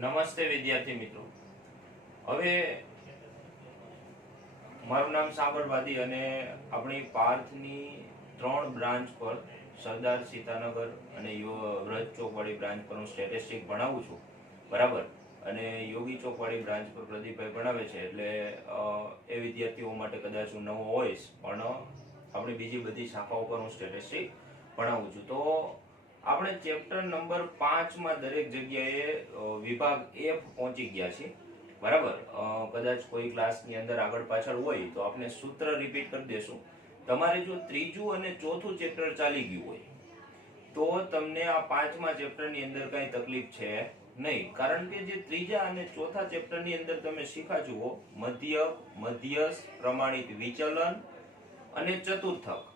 નમસ્તે વિદ્યાર્થી મિત્રો। હવે મારું નામ સાબરવાદી અને આપણી પાર્થની 3 બ્રાન્ચ પર સરદાર સીતાનગર અને વ્રજ ચોકવાડી બ્રાન્ચ પર હું સ્ટેટિસ્ટિક ભણાવું છું, બરાબર। અને યોગી ચોકવાડી બ્રાન્ચ પર પ્રદીપભાઈ ભણાવે છે, એટલે એ વિદ્યાર્થીઓ માટે કદાચ હું નવો હોઈશ, પણ આપણી બીજી બધી શાખાઓ પર હું સ્ટેટિસ્ટિક ભણાવું છું। તો આપણે ચેપ્ટર નંબર 5 માં દરેક જગ્યાએ વિભાગ F પહોંચી ગયા છે, બરાબર। કદાચ કોઈ ક્લાસની અંદર આગળ પાછળ હોય તો આપણે સૂત્ર રિપીટ કરી દેશું। તમારે જો ત્રીજું અને ચોથું ચેપ્ટર ચાલી ગયું હોય તો તમને આ 5મા ચેપ્ટરની અંદર કઈ તકલીફ છે નહીં, કારણ કે જે ત્રીજા અને ચોથા ચેપ્ટરની અંદર તમે શીખા જુઓ મધ્યક, મધ્યસ્થ, પ્રમાણિત વિચલન અને ચતુર્થક,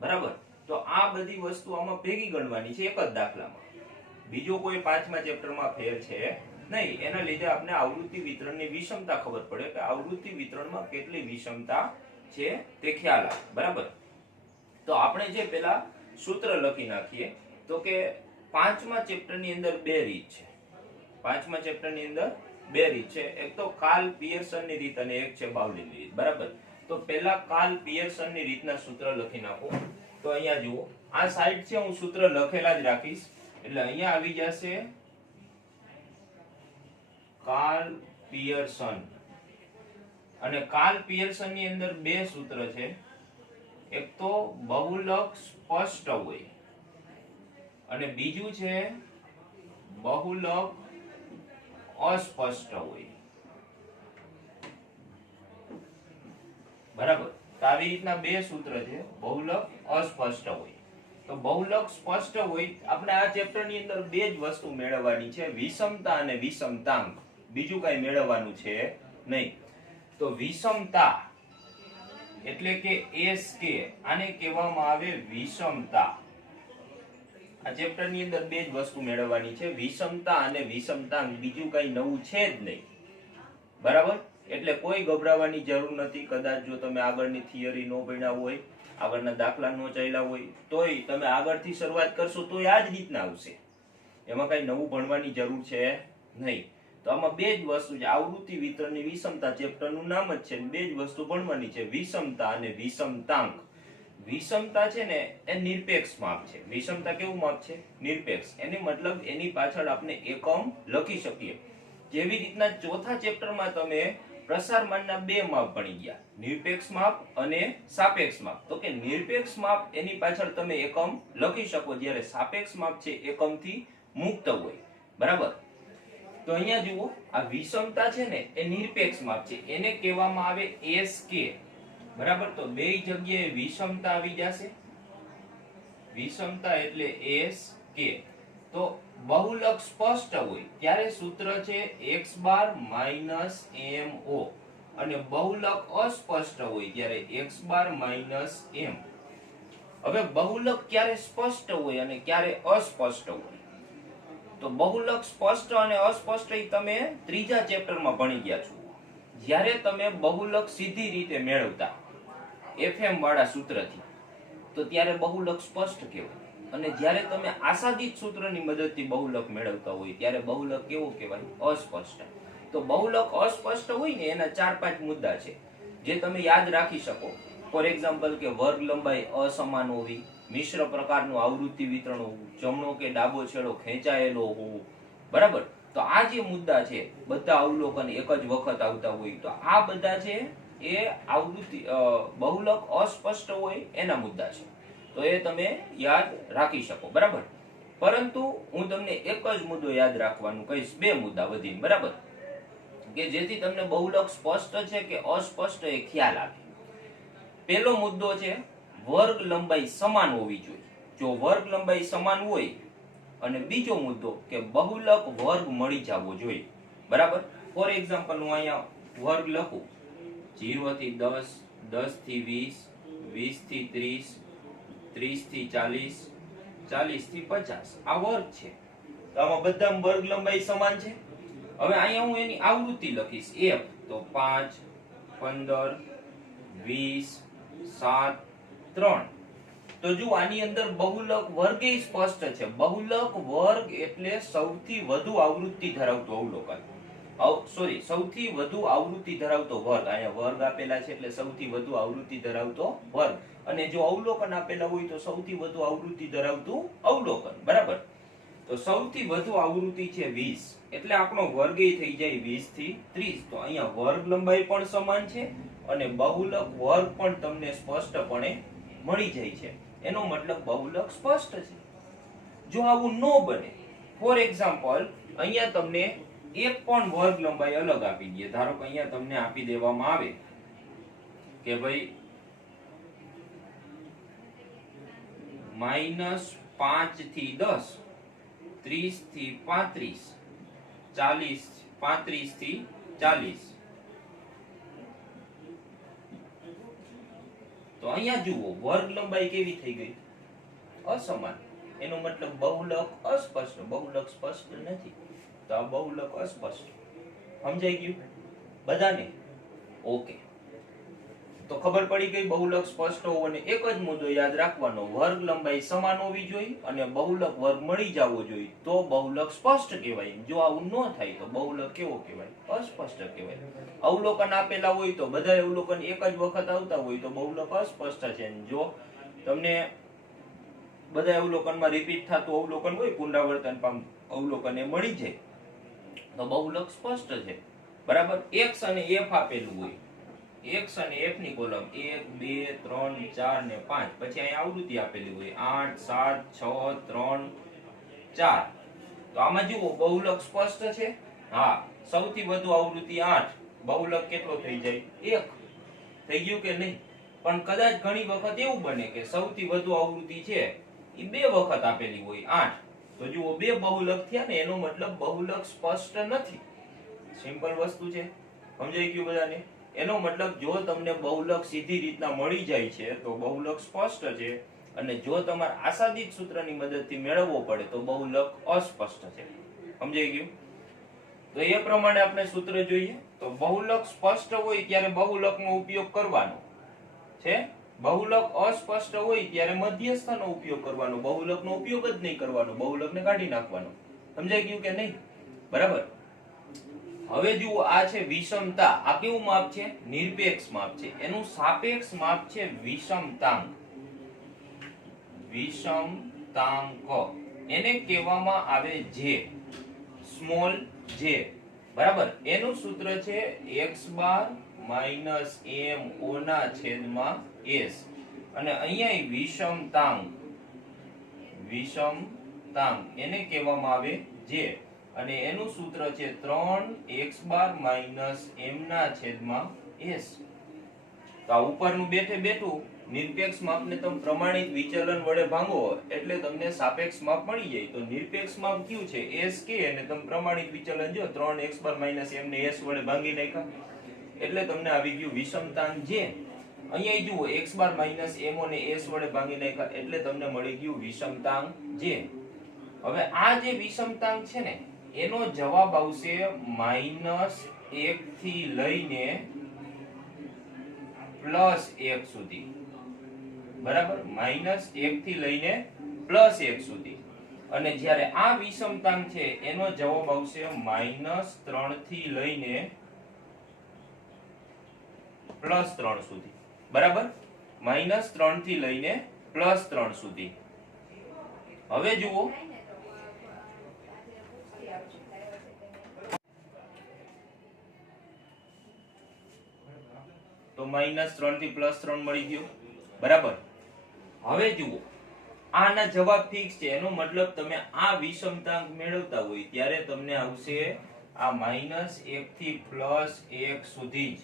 બરાબર। તો આ બધી વસ્તુ આમાં ભેગી ગણવાની છે એક જ દાખલામાં, બીજો કોઈ 5મા ચેપ્ટરમાં ફેર છે નહીં। એના લીધે આપણે આવૃત્તિ વિતરણની વિષમતા ખબર પડે કે આવૃત્તિ વિતરણમાં કેટલી વિષમતા છે તે ખ્યાલ આવે, બરાબર। તો આપણે જે પેલા સૂત્ર લખી નાખીએ તો કે 5મા ચેપ્ટરની અંદર બે રીત છે, 5મા ચેપ્ટરની અંદર બે રીત છે, એક તો કાર્લ પિયર્સનની રીત અને એક છે બાઉલિનની રીત, બરાબર। તો પેલા કાર્લ પિયર્સનની રીતના સૂત્ર લખી નાખો। તો અહીંયા જુઓ, આ સાઈડ છે હું સૂત્ર લખેલા જ રાખીશ, એટલે અહીંયા આવી જશે કાર્લ પિયર્સન, અને કાર્લ પિયર્સન ની અંદર બે સૂત્ર છે, એક તો બહુલક સ્પષ્ટ હોય અને બીજું છે બહુલક અસ્પષ્ટ હોય, બરાબર। તો આવી રીતના બે સૂત્ર છે, બહુલક અસ્પષ્ટ હોય। તો બહુલક સ્પષ્ટ હોય, આપણે આ ચેપ્ટર ની અંદર બે જ વસ્તુ મેળવવાની છે, વિષમતા અને વિષમતાંક, બીજું કઈ મેળવવાનું છે નહીં। તો વિષમતા એટલે કે SK, આને કહેવામાં આવે વિષમતા। આ ચેપ્ટર ની અંદર બે જ વસ્તુ મેળવવાની છે, વિષમતા અને વિષમતાંક, બીજું કઈ નવું છે જ નહીં, બરાબર। એટલે કોઈ ગભરાવાની જરૂર નથી। કદાચ જો તમે આગળની થિયરી ન ભણ્યા હોય, આગળના દાખલા ન ચાલ્યા હોય, તોય તમે આગળથી શરૂઆત કરશો તો આ જ રીતના આવશે, એમાં કઈ નવું ભણવાની જરૂર છે નહીં। તો આમાં બે જ વસ્તુ છે, આવૃત્તિ વિતરણની વિષમતા, ચેપ્ટરનું નામ જ છે, બે જ વસ્તુ ભણવાની છે, વિષમતા અને વિષમતાંક। વિષમતા છે ને એ નિરપેક્ષ માપ છે, વિષમતા કેવું માપ છે? નિરપેક્ષ, એની મતલબ એની પાછળ આપણે એકમ લખી શકીએ। જેવી રીતના ચોથા ચેપ્ટરમાં તમે પ્રસારમાનના બે માપ ભણી ગયા, નિરપેક્ષ માપ અને સાપેક્ષ માપ। તો કે નિરપેક્ષ માપ એની પાછળ તમે એકમ લખી શકો, જ્યારે સાપેક્ષ માપ છે એકમથી મુક્ત હોય, બરાબર। તો અહીંયા જુઓ, આ વિષમતા છે ને એ નિરપેક્ષ માપ છે, એને કહેવામાં આવે SK, બરાબર। તો બે જગ્યાએ વિષમતા આવી જશે, વિષમતા એટલે SK। તો બહુલક સ્પષ્ટ હોય ત્યારે સૂત્ર છે x બાર માઇનસ mo, અને બહુલક અસ્પષ્ટ હોય ત્યારે x બાર માઇનસ m। હવે બહુલક ક્યારે સ્પષ્ટ હોય અને ક્યારે અસ્પષ્ટ હોય? તો બહુલક સ્પષ્ટ અને અસ્પષ્ટ તમે ત્રીજા ચેપ્ટરમાં ભણી ગયા છો, જ્યારે તમે બહુલક સીધી રીતે મેળવતા FM વાળા સૂત્રથી, તો ત્યારે બહુલક સ્પષ્ટ કહેવાય, અને જ્યારે તમે આસાદિત સૂત્રની મદદથી બહુલક મેળવતા હોય ત્યારે બહુલક કેવો કહેવાય? અસ્પષ્ટ। તો બહુલક અસ્પષ્ટ હોય ને એના 4-5 મુદ્દા છે જે તમે યાદ રાખી શકો। ફોર એક્ઝામ્પલ કે વર્ગ લંબાઈ અસમાન હોવી, મિશ્ર પ્રકારનું આવૃત્તિ વિતરણ હોવું, જમણો કે ડાબો છેડો ખેંચાયેલો હોવો, બરાબર। તો આ જે મુદ્દા છે બધા અવલોકન એક જ વખત આવતા હોય, તો આ બધા છે એ આવૃત્તિ બહુલક અસ્પષ્ટ હોય એના મુદ્દા છે, તો એ તમે યાદ રાખી શકો, બરાબર। પરંતુ હું તમને એક જ મુદ્દો યાદ રાખવાનું કહીશ, બે મુદ્દા વધીને, બરાબર, કે જેથી તમને બહુલક સ્પષ્ટ છે કે અસ્પષ્ટ એ ખ્યાલ આવે। પહેલો મુદ્દો છે વર્ગ લંબાઈ સમાન હોવી જોઈએ, જો વર્ગ લંબાઈ સમાન હોય, અને બીજો મુદ્દો કે બહુલક વર્ગ મળી જવો જોઈએ, બરાબર। ફોર એક્ઝામ્પલ હું અહીંયા વર્ગ લખું, 0 થી 10, 10 થી 20, 20 થી 30, 30 થી 40, 40 થી 50, આ વર્ગ છે, તો આમાં બધા વર્ગ લંબાઈ સમાન છે। હવે અહીંયા હું એની આવૃત્તિ લખીશ f, તો 5, 15, 20, 7, 3, તો જો આની અંદર બહુલક વર્ગ એ સ્પષ્ટ છે. બહુલક વર્ગ એટલે સૌથી વધુ આવૃત્તિ ધરાવતું અવલોકન. સોરી, સૌથી વધુ આવૃત્તિ ધરાવતો વર્ગ. અહીંયા વર્ગ આપેલા છે એટલે સૌથી વધુ આવૃત્તિ ધરાવતો વર્ગ. અને જો અવલોકન આપેલા હોય તો સૌથી વધુ આવૃત્તિ ધરાવતું અવલોકન. બરાબર. તો સૌથી વધુ આવૃત્તિ છે 20, એટલે આપણો વર્ગ એ થઈ જાય 20 થી 30. તો અહીંયા વર્ગ લંબાઈ પણ સમાન છે અને બહુલક વર્ગ પણ તમને સ્પષ્ટપણે મળી જાય છે. એનો મતલબ બહુલક સ્પષ્ટ છે. જો આવું ન બને, ફોર એક્ઝામ્પલ અહીંયા તમને એક પણ વર્ગ લંબાઈ અલગ આપી દે. ધારો કે અહીંયા તમને આપી દેવામાં આવે કે ભાઈ -5 થી 10, 30 થી 35, 35 થી 40. તો અહીંયા જુઓ વર્ગ લંબાઈ કેવી થઈ ગઈ? અસમાન. એનો મતલબ બહુલક અસ્પષ્ટ. બહુલક સ્પષ્ટ નથી, તો આ બહુલક અસ્પષ્ટ. સમજાઈ ગયું બધાને? ઓકે. તો ખબર પડી ગઈ બહુલક સ્પષ્ટ હોવાનો એક જ મુદ્દો યાદ રાખવાનો, વર્ગ લંબાઈ સમાન હોવી જોઈએ અને બહુલક વર્ગ મળી જવો જોઈએ, તો બહુલક સ્પષ્ટ કહેવાય. જો આવું ન થાય તો બહુલક કેવો કહેવાય? અસ્પષ્ટ કહેવાય. અવલોકન આપેલા હોય તો બધા અવલોકન એક જ વખત આવતા હોય તો બહુલક અસ્પષ્ટ છે. જો તમને બધા અવલોકનમાં રિપીટ થતું અવલોકન હોય, પુનરાવર્તન પામતું અવલોકન એ મળી જાય તો બહુલક સ્પષ્ટ છે. બરાબર. x અને f આપેલું હોય, x અને f ની કોલમ 1 2 3 4 ને 5, પછી અહીં આવૃત્તિ આપેલી હોય 8 7 6 3 4. તો આમાં જુઓ બહુલક સ્પષ્ટ છે. હા, સૌથી વધુ આવૃત્તિ 8. બહુલક કેટલો થઈ જાય? 1. થઈ ગયું કે નહીં? પણ કદાચ ઘણી વખત એવું બને કે સૌથી વધુ આવૃત્તિ છે એ 2 વખત આપેલી હોય 8. તો જુઓ 2 બહુલક થયા ને, એનો મતલબ બહુલક સ્પષ્ટ નથી. સિમ્પલ વસ્તુ છે. સમજાઈ ગયું બધાને? એનો મતલબ જો તમને બહુલક સીધી રીતના મળી જાય છે તો બહુલક સ્પષ્ટ છે, અને જો તમારે આસાદિત સૂત્રની મદદથી મેળવવો પડે તો બહુલક અસ્પષ્ટ છે. સમજાઈ ગયું? તો એ પ્રમાણે આપણે સૂત્ર જોઈએ. તો બહુલક સ્પષ્ટ હોય ત્યારે બહુલકનો ઉપયોગ કરવાનો છે. બહુલક અસ્પષ્ટ હોય ત્યારે મધ્યસ્થનો ઉપયોગ કરવાનો. બહુલકનો ઉપયોગ જ નહીં કરવાનો, બહુલકને કાઢી નાખવાનો. સમજાઈ ગયું કે નહીં? બરાબર. હવે જુઓ, આ છે વિષમતા. આ કેવું માપ છે? નિરપેક્ષ માપ છે. એનું સાપેક્ષ માપ છે વિષમતાંક. વિષમતાંક એને કહેવામાં આવે જે, સ્મોલ જે. બરાબર. એનું સૂત્ર છે x બાર માઈનસ m ના છેદમાં s. અને અહીંયા વિષમતાંક, વિષમતાંક એને કહેવામાં આવે જે, અને એનું સૂત્ર છે 3x બાર માઈનસ m ના છેદમાં s. તો આ ઉપરનું બેઠે બેઠું નિરપેક્ષ માપને તમે પ્રમાણિત વિચલન વડે ભાંગો એટલે તમને સાપેક્ષ માપ મળી જાય. તો નિરપેક્ષ માપ કયું છે? s કે, અને તમે પ્રમાણિત વિચલન જો 3x બાર માઈનસ m ને s વડે ભાંગી નાખ્યા એટલે તમને આવી ગયું વિષમતાંક જે. અહીંયા જુઓ x બાર માઈનસ m ને s વડે ભાંગી નાખ્યા એટલે તમને મળી ગયું વિષમતાંક જે. હવે આ જે વિષમતાંક છે ને, એનો જવાબ આવશે -1 થી લઈને +1 સુધી. બરાબર. -1 થી લઈને +1 સુધી. અને જ્યારે આ વિષમતાંક છે એનો જવાબ આવશે -3 થી લઈને +3 સુધી. બરાબર. -3 થી લઈને +3 સુધી. હવે જુઓ, તો -3 થી +3 મળી ગયો. બરાબર. હવે જુઓ, આના જવાબ ફિક્સ છે. એનો મતલબ તમે આ વિષમતાંક મેળવતા હોય ત્યારે તમને આવશે આ -1 થી +1 સુધી જ,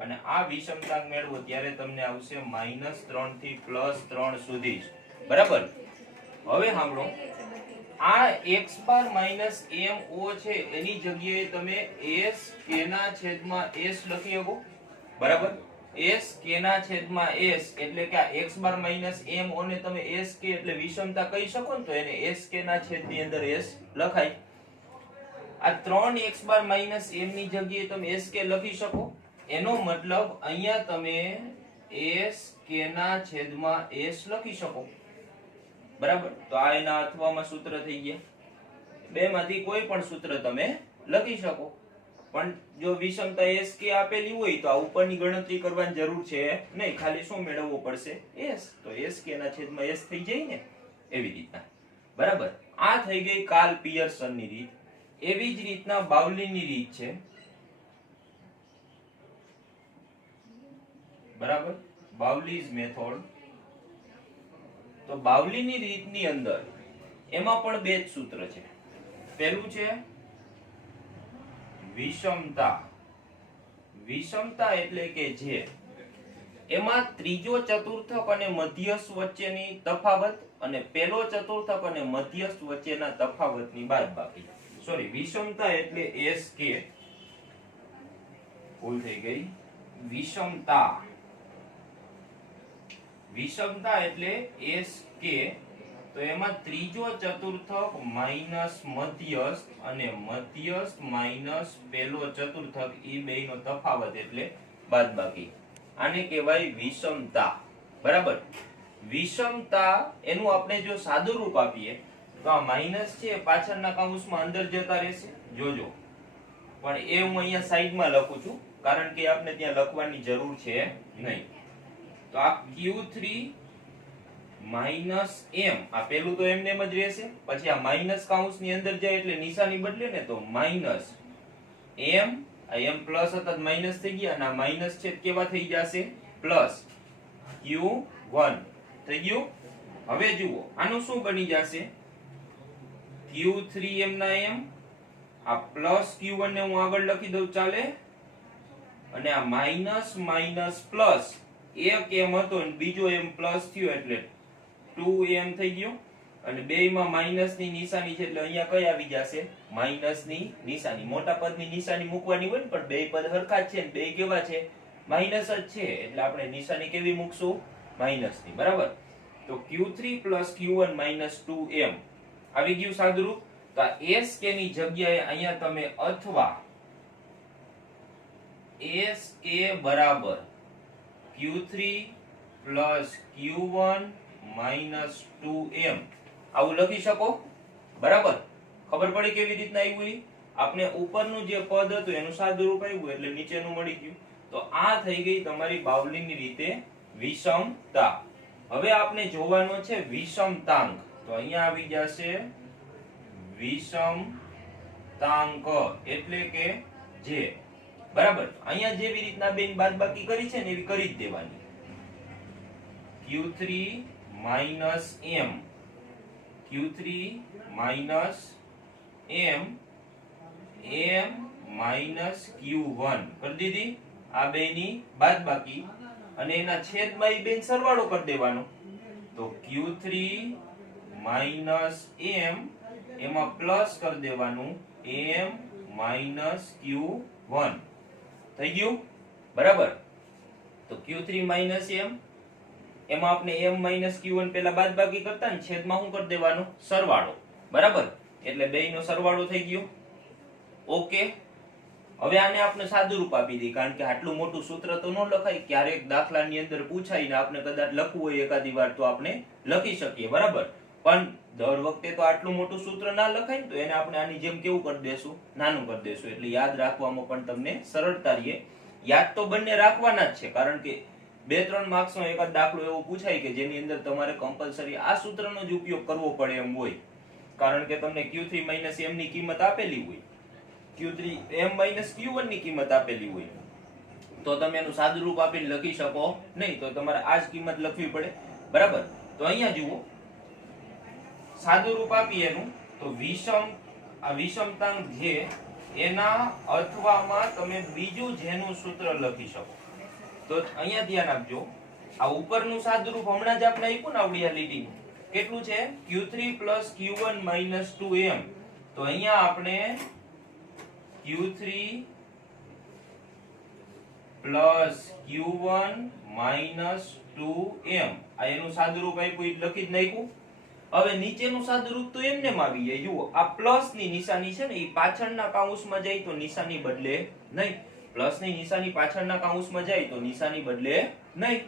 અને આ વિષમતાંક મેળવો ત્યારે તમને આવશે -3 થી +3 સુધી જ. બરાબર. હવે સાંભળો, આ x બાર માઈનસ m o છે એની જગ્યાએ તમે s k ના છેદમાં s લખી શકો. બરાબર. s k ના છેદમાં s એટલે કે આ x બાર માઈનસ m o ને તમે s k એટલે વિષમતા કહી શકો ને, તો એને s k ના છેદની અંદર s લખાય. આ 3x બાર માઈનસ m ની જગ્યાએ તમે s k લખી શકો. એનો મતલબ અહીંયા તમે s k ના છેદમાં s લખી શકો. બરાબર. તો આ એના અથવામાં સૂત્ર થઈ ગયા. બે માંથી કોઈ પણ સૂત્ર તમે લખી શકો, પણ જો વિષમતા એસ કે આપેલી હોય તો આ ઉપરની ગણતરી કરવાની જરૂર છે નહીં, ખાલી શું મેળવવો પડશે? એસ. તો એસ કે ના છેદમાં એસ થઈ જાય ને, એવી રીતના. બરાબર. આ થઈ ગઈ કાર્લ પિયર્સન ની રીત. એવી જ રીતના બાઉલીની રીત છે. બરાબર. બાઉલીઝ મેથડ. તો બાઉલીની રીતની અંદર એમાં પણ બે જ સૂત્ર છે. પહેલું છે વિષમતા. વિષમતા એટલે કે જે એમાં ત્રીજો ચતુર્થક અને મધ્યસ્થ વચ્ચેની તફાવત અને પહેલો ચતુર્થક અને મધ્યસ્થ વચ્ચેના તફાવતની બાદબાકી. સોરી, વિષમતા એટલે એસ કે, ભૂલ થઈ ગઈ. વિષમતા, વિષમતા એટલે એસ કે, તો એમાં ત્રીજો ચતુર્થક માઇનસ મધ્યસ્થ અને મધ્યસ્થ માઇનસ પહેલો ચતુર્થક એ બેનો તફાવત એટલે બાદબાકી. આને કહેવાય વિષમતા. બરાબર. વિષમતા એનું આપણે જો સાદું રૂપ આપીએ તો આ માઇનસ છે પાછળના કૌંસમાં અંદર જતા રહેશે, જોજો. પણ એ હું અહીંયા સાઈડમાં લખું છું કારણ કે આપણે ત્યાં લખવાની જરૂર છે નહીં. તો આ Q3 માઇનસ m, આ પેલું તો એમને એમ જ રહેશે, પછી આ માઇનસ કૌંસની અંદર જાય એટલે નિશાની બદલે ને, તો માઇનસ m, આ m પ્લસ હતા માઇનસ થઈ ગયા, અને આ માઇનસ છે કેવા થઈ જશે? પ્લસ Q1 થઈ ગયું. હવે જુઓ આનું શું બની જશે? Q3m ના m, આ પ્લસ Q1 ને હું આગળ લખી દઉં, ચાલે. અને આ માઇનસ માઇનસ પ્લસ, એક m હતો અને બીજો m પ્લસ થયો એટલે 2m થઈ ગયો. અને બેયમાં માઇનસ ની નિશાની છે એટલે અહીંયા કઈ આવી જશે? માઇનસ ની નિશાની. મોટા પદની નિશાની મૂકવાની હોય ને, પણ બે પદ હરખા જ છે ને બે કેવા છે? માઇનસ જ છે, એટલે આપણે નિશાની કેવી મૂકશું? માઇનસ ની. બરાબર. તો Q3 plus Q1 minus 2m આવી ગયું સાદુરૂપ. તો આ s k ની જગ્યાએ અહીંયા તમે અથવા s k બરાબર Q3 plus Q1 minus 2m આવું લખી શકો. બરાબર. ખબર પડી કેવી રીતના આવ્યું? આપણે ઉપરનું જે પદ હતું એનું સાદુરૂપ આવ્યું એટલે નીચેનું મળી ગયું. તો આ થઈ ગઈ તમારી બાઉલીની રીતે વિષમતા. હવે આપણે જોવાનો છે વિષમતાંક. તો અહીંયા આવી જશે વિષમતાંક એટલે કે જે. બરાબર. અહીંયા જેવી રીતના બેન બાદબાકી કરી છે ને એવી કરી જ દેવાની. Q3 minus m, Q3 minus m, m minus Q1 કરી દીધી. આ બેની બાદબાકી અને એના છેદમાં ઈ બેન સરવાળો કરી દેવાનો. તો Q3 minus m એમાં પ્લસ કરી દેવાનું m minus Q1 થઈ ગયું. બરાબર. તો Q3 minus m એમાં આપણે m minus Q1 પેલા બાદબાકી કરતા ને છેદમાં શું કરી દેવાનું? સરવાળો. બરાબર. એટલે બેયનો સરવાળો થઈ ગયો. ઓકે. હવે આને આપણે સાદુરૂપ આપી દઈએ કારણ કે આટલું મોટું સૂત્ર તો ન લખાય. ક્યારેક દાખલાની અંદર પૂછાય ને આપણે કદાચ લખવું હોય એકાદી વાર તો આપણે લખી શકીએ. બરાબર. પણ દર વખતે તો આટલું મોટું સૂત્ર ના લખાય ને, તો એને આપણે આની જેમ કેવું કરી દેશું? નાનું કરી દેશું. એટલે યાદ રાખવામાં પણ તમને સરળતા રહે. યાદ તો બંને રાખવાના જ છે કારણ કે 2-3 માર્ક્સનો એકાદ દાખલો એવો પૂછાય કે જેની અંદર તમારે કમ્પલસરી આ સૂત્રનો જ ઉપયોગ કરવો પડે એમ હોય. કારણ કે તમને Q3 minus m ની કિંમત આપેલી હોય, Q3 m minus Q1 ની કિંમત આપેલી હોય, તો તમે એનું સાદુરૂપ આપીને લખી શકો નહીં. તો તમારે આ જ કિંમત લખવી પડે. બરાબર. તો અહીંયા જુઓ સાદુરૂપ આપીએ એનું, તો આ વિષમતાંક જે એના અથવામાં તમે બીજું જેનું સૂત્ર લખી શકો. તો અહીંયા ધ્યાન આપજો. આ ઉપરનું સાદુરૂપ હમણાં જ આપણે આપ્યું ને આવડી આ લીટીનું, કેટલું છે? Q3 plus Q1 minus 2m. તો અહીંયા આપણે Q3 plus Q1 minus 2m આ એનું સાદુરૂપ આપ્યું એ લખી જ નાખ્યું. હવે નીચેનું સાદુરૂપ તો એમને માં આવી જાય. જુઓ આ પ્લસ ની નિશાની છે ને એ પાછળના કૌંસમાં જાય તો નિશાની બદલે નહીં. પ્લસ ની નિશાની પાછળના કૌંસમાં જાય તો નિશાની બદલે નહીં.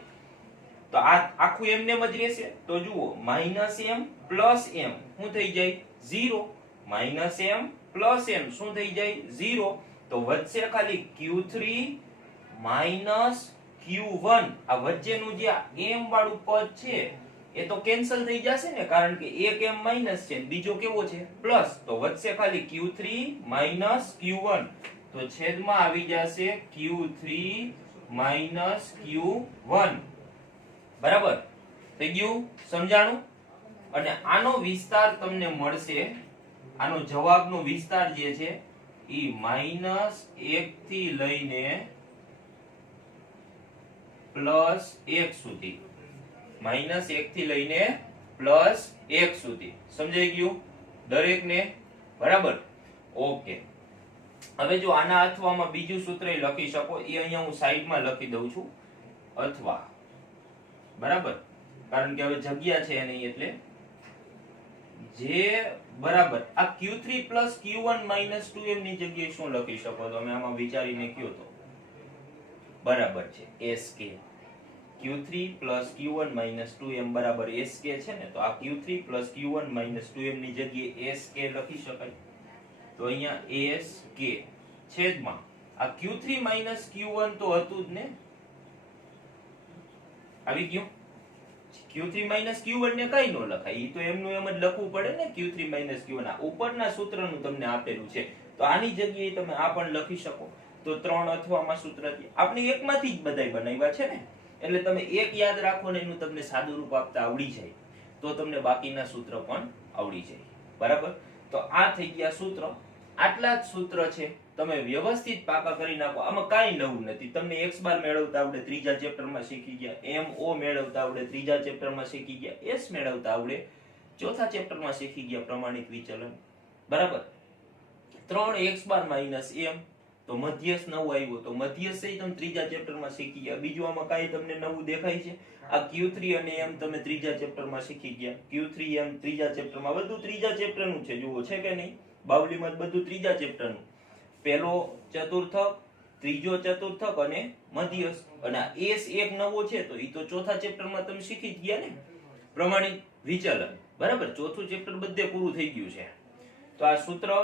તો આ આખું એમને જ રહેશે. તો જુઓ -m પ્લસ m શું થઈ જાય 0 માઈનસ m પ્લસ m શું થઈ જાય 0 તો વચ્ચે ખાલી q3 માઈનસ q1 આ વચ્ચેનું જે m વાળું પદ છે એ તો કેન્સલ થઈ જશે ને કારણ કે એક m માઈનસ છે બીજો કેવો છે પ્લસ તો વચ્ચે ખાલી q3 માઈનસ q1 તો છેદમાં આવી જશે q3 માઈનસ q1 બરાબર થઈ ગયું સમજાણું અને આનો વિસ્તાર તમને મળશે આનો જવાબનો વિસ્તાર જે છે ઈ -1 થી લઈને +1 સુધી -1 થી લઈને +1 સુધી સમજાઈ ગયું દરેકને બરાબર ઓકે હવે જો આના અથવામાં બીજું સૂત્ર લખી શકો એ અહીંયા હું સાઈડમાં લખી દઉં છું અથવા બરાબર કારણ કે હવે જગ્યા છે નહીં એટલે જે બરાબર આ q3 q1 2m ની જગ્યાએ શું લખી શકો તમે આમાં વિચારીને કયો તો બરાબર છે sk q3 q1 2m બરાબર sk છે ને તો આ q3 q1 2m ની જગ્યાએ sk લખી શકાય તો અહીંયા sk છેદમાં આ q3 q1 તો હતું જ ને આવી ગયું q3 q1 ને કઈ નો લખાય ઈ તો એમનું એમ જ લખવું પડે ને q3 q1 આ ઉપરના સૂત્રનું તમને આપેલું છે તો આની જગ્યાએ તમે આ પણ લખી શકો તો 3 અથવામાં સૂત્રથી આપણે એકમાંથી જ બધાય બનાવ્યા છે ને એટલે તમે એક યાદ રાખો ને એનું તમને સાદું રૂપ આપતા આવડી જાય તો તમને બાકીના સૂત્ર પણ આવડી જાય બરાબર તો આ થઈ ગયા સૂત્ર આટલા જ સૂત્ર છે તમે વ્યવસ્થિત પાકા કરી નાખો આમાં કાઈ નવું નથી તમને x બાર મેળવતા આવડે ત્રીજા ચેપ્ટરમાં શીખી ગયા mo મેળવતા આવડે ત્રીજા ચેપ્ટરમાં શીખી ગયા s મેળવતા આવડે ચોથા ચેપ્ટરમાં શીખી ગયા પ્રમાણિત વિચલન બરાબર 3x બાર માઈનસ m તો મધ્યસ્થ નવું આવ્યો તો મધ્યસ્થ એ તમે ત્રીજા ચેપ્ટરમાં શીખી ગયા બીજું આમાં કાઈ તમને નવું દેખાય છે આ q3 અને m તમે ત્રીજા ચેપ્ટરમાં શીખી ગયા q3 m ત્રીજા ચેપ્ટરમાં બધું ત્રીજા ચેપ્ટરનું છે જુઓ છે કે નહીં બાવલીમાં બધું ત્રીજા ચેપ્ટરનું પહેલો ચતુર્થક ત્રીજો ચતુર્થક અને મધ્યસ્થ અને s એક નવો છે તો ઈ તો ચોથા ચેપ્ટરમાં તમે શીખી જ ગયા ને પ્રમાણિત વિચલન બરાબર ચોથું ચેપ્ટર બધે પૂરું થઈ ગયું છે તો આ સૂત્ર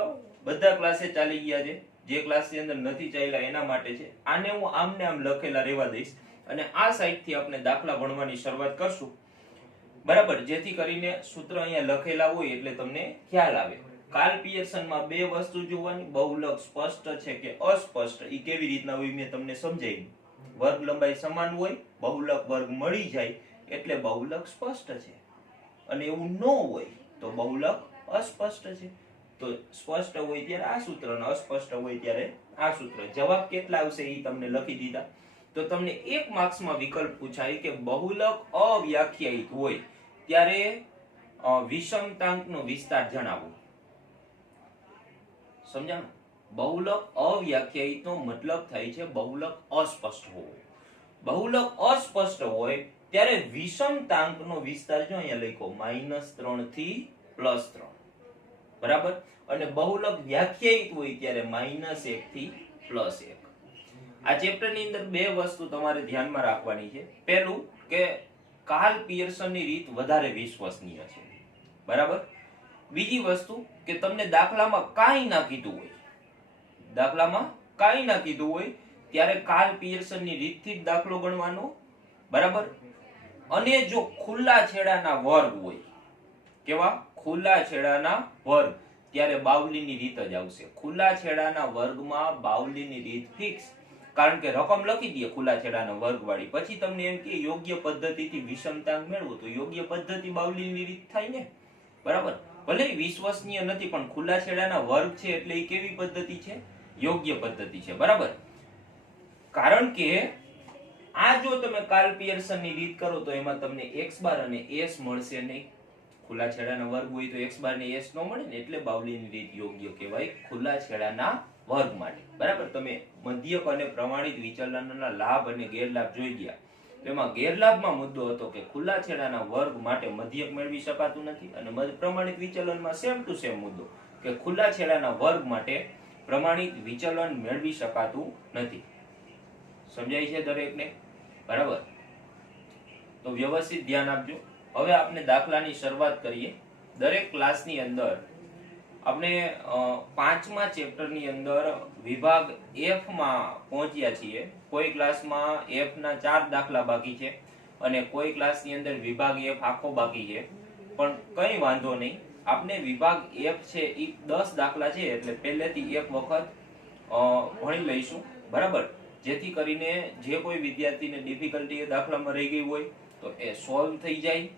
બધા ક્લાસે ચાલી ગયા છે જે ક્લાસની અંદર નથી ચાલ્યા એના માટે છે આને હું આમને આમ લખેલા રહેવા દઈશ અને આ સાઈડ થી આપણે દાખલા ભણવાની શરૂઆત કરશું બરાબર જેથી કરીને સૂત્ર અહીંયા લખેલા હોય એટલે તમને ખ્યાલ આવે કાર્લ પિયર્સન માં બે વસ્તુ જોવાની બહુલક સ્પષ્ટ છે કે અસ્પષ્ટ ઈ કેવી રીતના હોય મેં તમને સમજાવ્યું વર્ગ લંબાઈ સમાન હોય બહુલક વર્ગ મળી જાય એટલે બહુલક સ્પષ્ટ છે અને એવું ન હોય તો બહુલક અસ્પષ્ટ છે તો સ્પષ્ટ હોય ત્યારે આ સૂત્ર અને અસ્પષ્ટ હોય ત્યારે આ સૂત્ર જવાબ કેટલા આવશે ઈ તમને લખી દીધા તો તમને એક માર્ક્સમાં વિકલ્પ પૂછાય કે બહુલક અવ્યાખ્યાયિત હોય ત્યારે વિષમતાંકનો વિસ્તાર જણાવો સમજાણું બહુલક અવ્યાખ્યાયિતનો મતલબ થાય છે બહુલક અસ્પષ્ટ હોવો બહુલક અસ્પષ્ટ હોય ત્યારે વિષમતાંકનો વિસ્તાર જો અહીંયા લખ્યો -3 થી +3 બરાબર અને બહુલક વ્યાખ્યાયિત હોય ત્યારે -1 થી +1 આ ચેપ્ટર ની અંદર બે વસ્તુ તમારે ધ્યાનમાં રાખવાની છે પહેલું કે કાર્લ પિયર્સન ની રીત વધારે વિશ્વસનીય છે બરાબર બીજી વસ્તુ કે તમને દાખલામાં કાઈ ના કીધું હોય ત્યારે કાર્લ પિયર્સન ની રીતથી જ દાખલો ગણવાનો બરાબર અને જો ખુલ્લા છેડાના વર્ગ હોય કેવા ખુલ્લા છેડાના વર્ગ ત્યારે બાવલીની રીત જ આવશે ખુલ્લા છેડાના વર્ગમાં બાવલીની રીત ફિક્સ કારણ કે રકમ લખી દઈએ ખુલ્લા છેડાના વર્ગ વાળી પછી તમને એમ કે યોગ્ય પદ્ધતિથી વિષમતાંક મેળવો તો યોગ્ય પદ્ધતિ બાવલીની રીત થાય ને બરાબર ભલે વિશ્વસનીય નથી પણ ખુલ્લા છેડાના વર્ગ છે એટલે એ કેવી પદ્ધતિ છે યોગ્ય પદ્ધતિ છે બરાબર કારણ કે આ જો તમે કાર્લ પિયર્સન ની રીત કરો તો એમાં તમને x બાર અને s મળશે નહીં ખુલ્લા છેડાના વર્ગ હોય તો x બાર ને s નો મળે ને એટલે બાવલીની રીત યોગ્ય કહેવાય ખુલ્લા છેડાના વર્ગ માટે બરાબર તમે મધ્યક અને પ્રમાણિત વિચલનના લાભ અને ગેરલાભ જોઈ ગયા એમાં ગેરલાભમાં મુદ્દો હતો કે ખુલ્લા છેડાના વર્ગ માટે મધ્યક મેળવી શકાતું નથી અને પ્રમાણિત વિચલનમાં સેમ ટુ સેમ મુદ્દો કે ખુલ્લા છેડાના વર્ગ માટે પ્રમાણિત વિચલન મેળવી શકાતું નથી સમજાય છે દરેકને બરાબર તો વ્યવસ્થિત ધ્યાન આપજો હવે આપણે દાખલાની શરૂઆત કરીએ દરેક ક્લાસની અંદર આપણે પાંચમા ચેપ્ટરની અંદર વિભાગ F માં પહોંચ્યા છીએ. કોઈ ક્લાસમાં F ના 4 દાખલા બાકી છે અને કોઈ ક્લાસની અંદર વિભાગ F આખો બાકી છે. પણ કઈ વાંધો નહીં, આપણે વિભાગ F છે એ 10 દાખલા છે એટલે પહેલેથી એક વખત ભણી લઈશું, બરાબર? જેથી કરીને જે કોઈ વિદ્યાર્થીને ડિફિકલ્ટી એ દાખલામાં રહી ગઈ હોય તો એ સોલ્વ થઈ જાય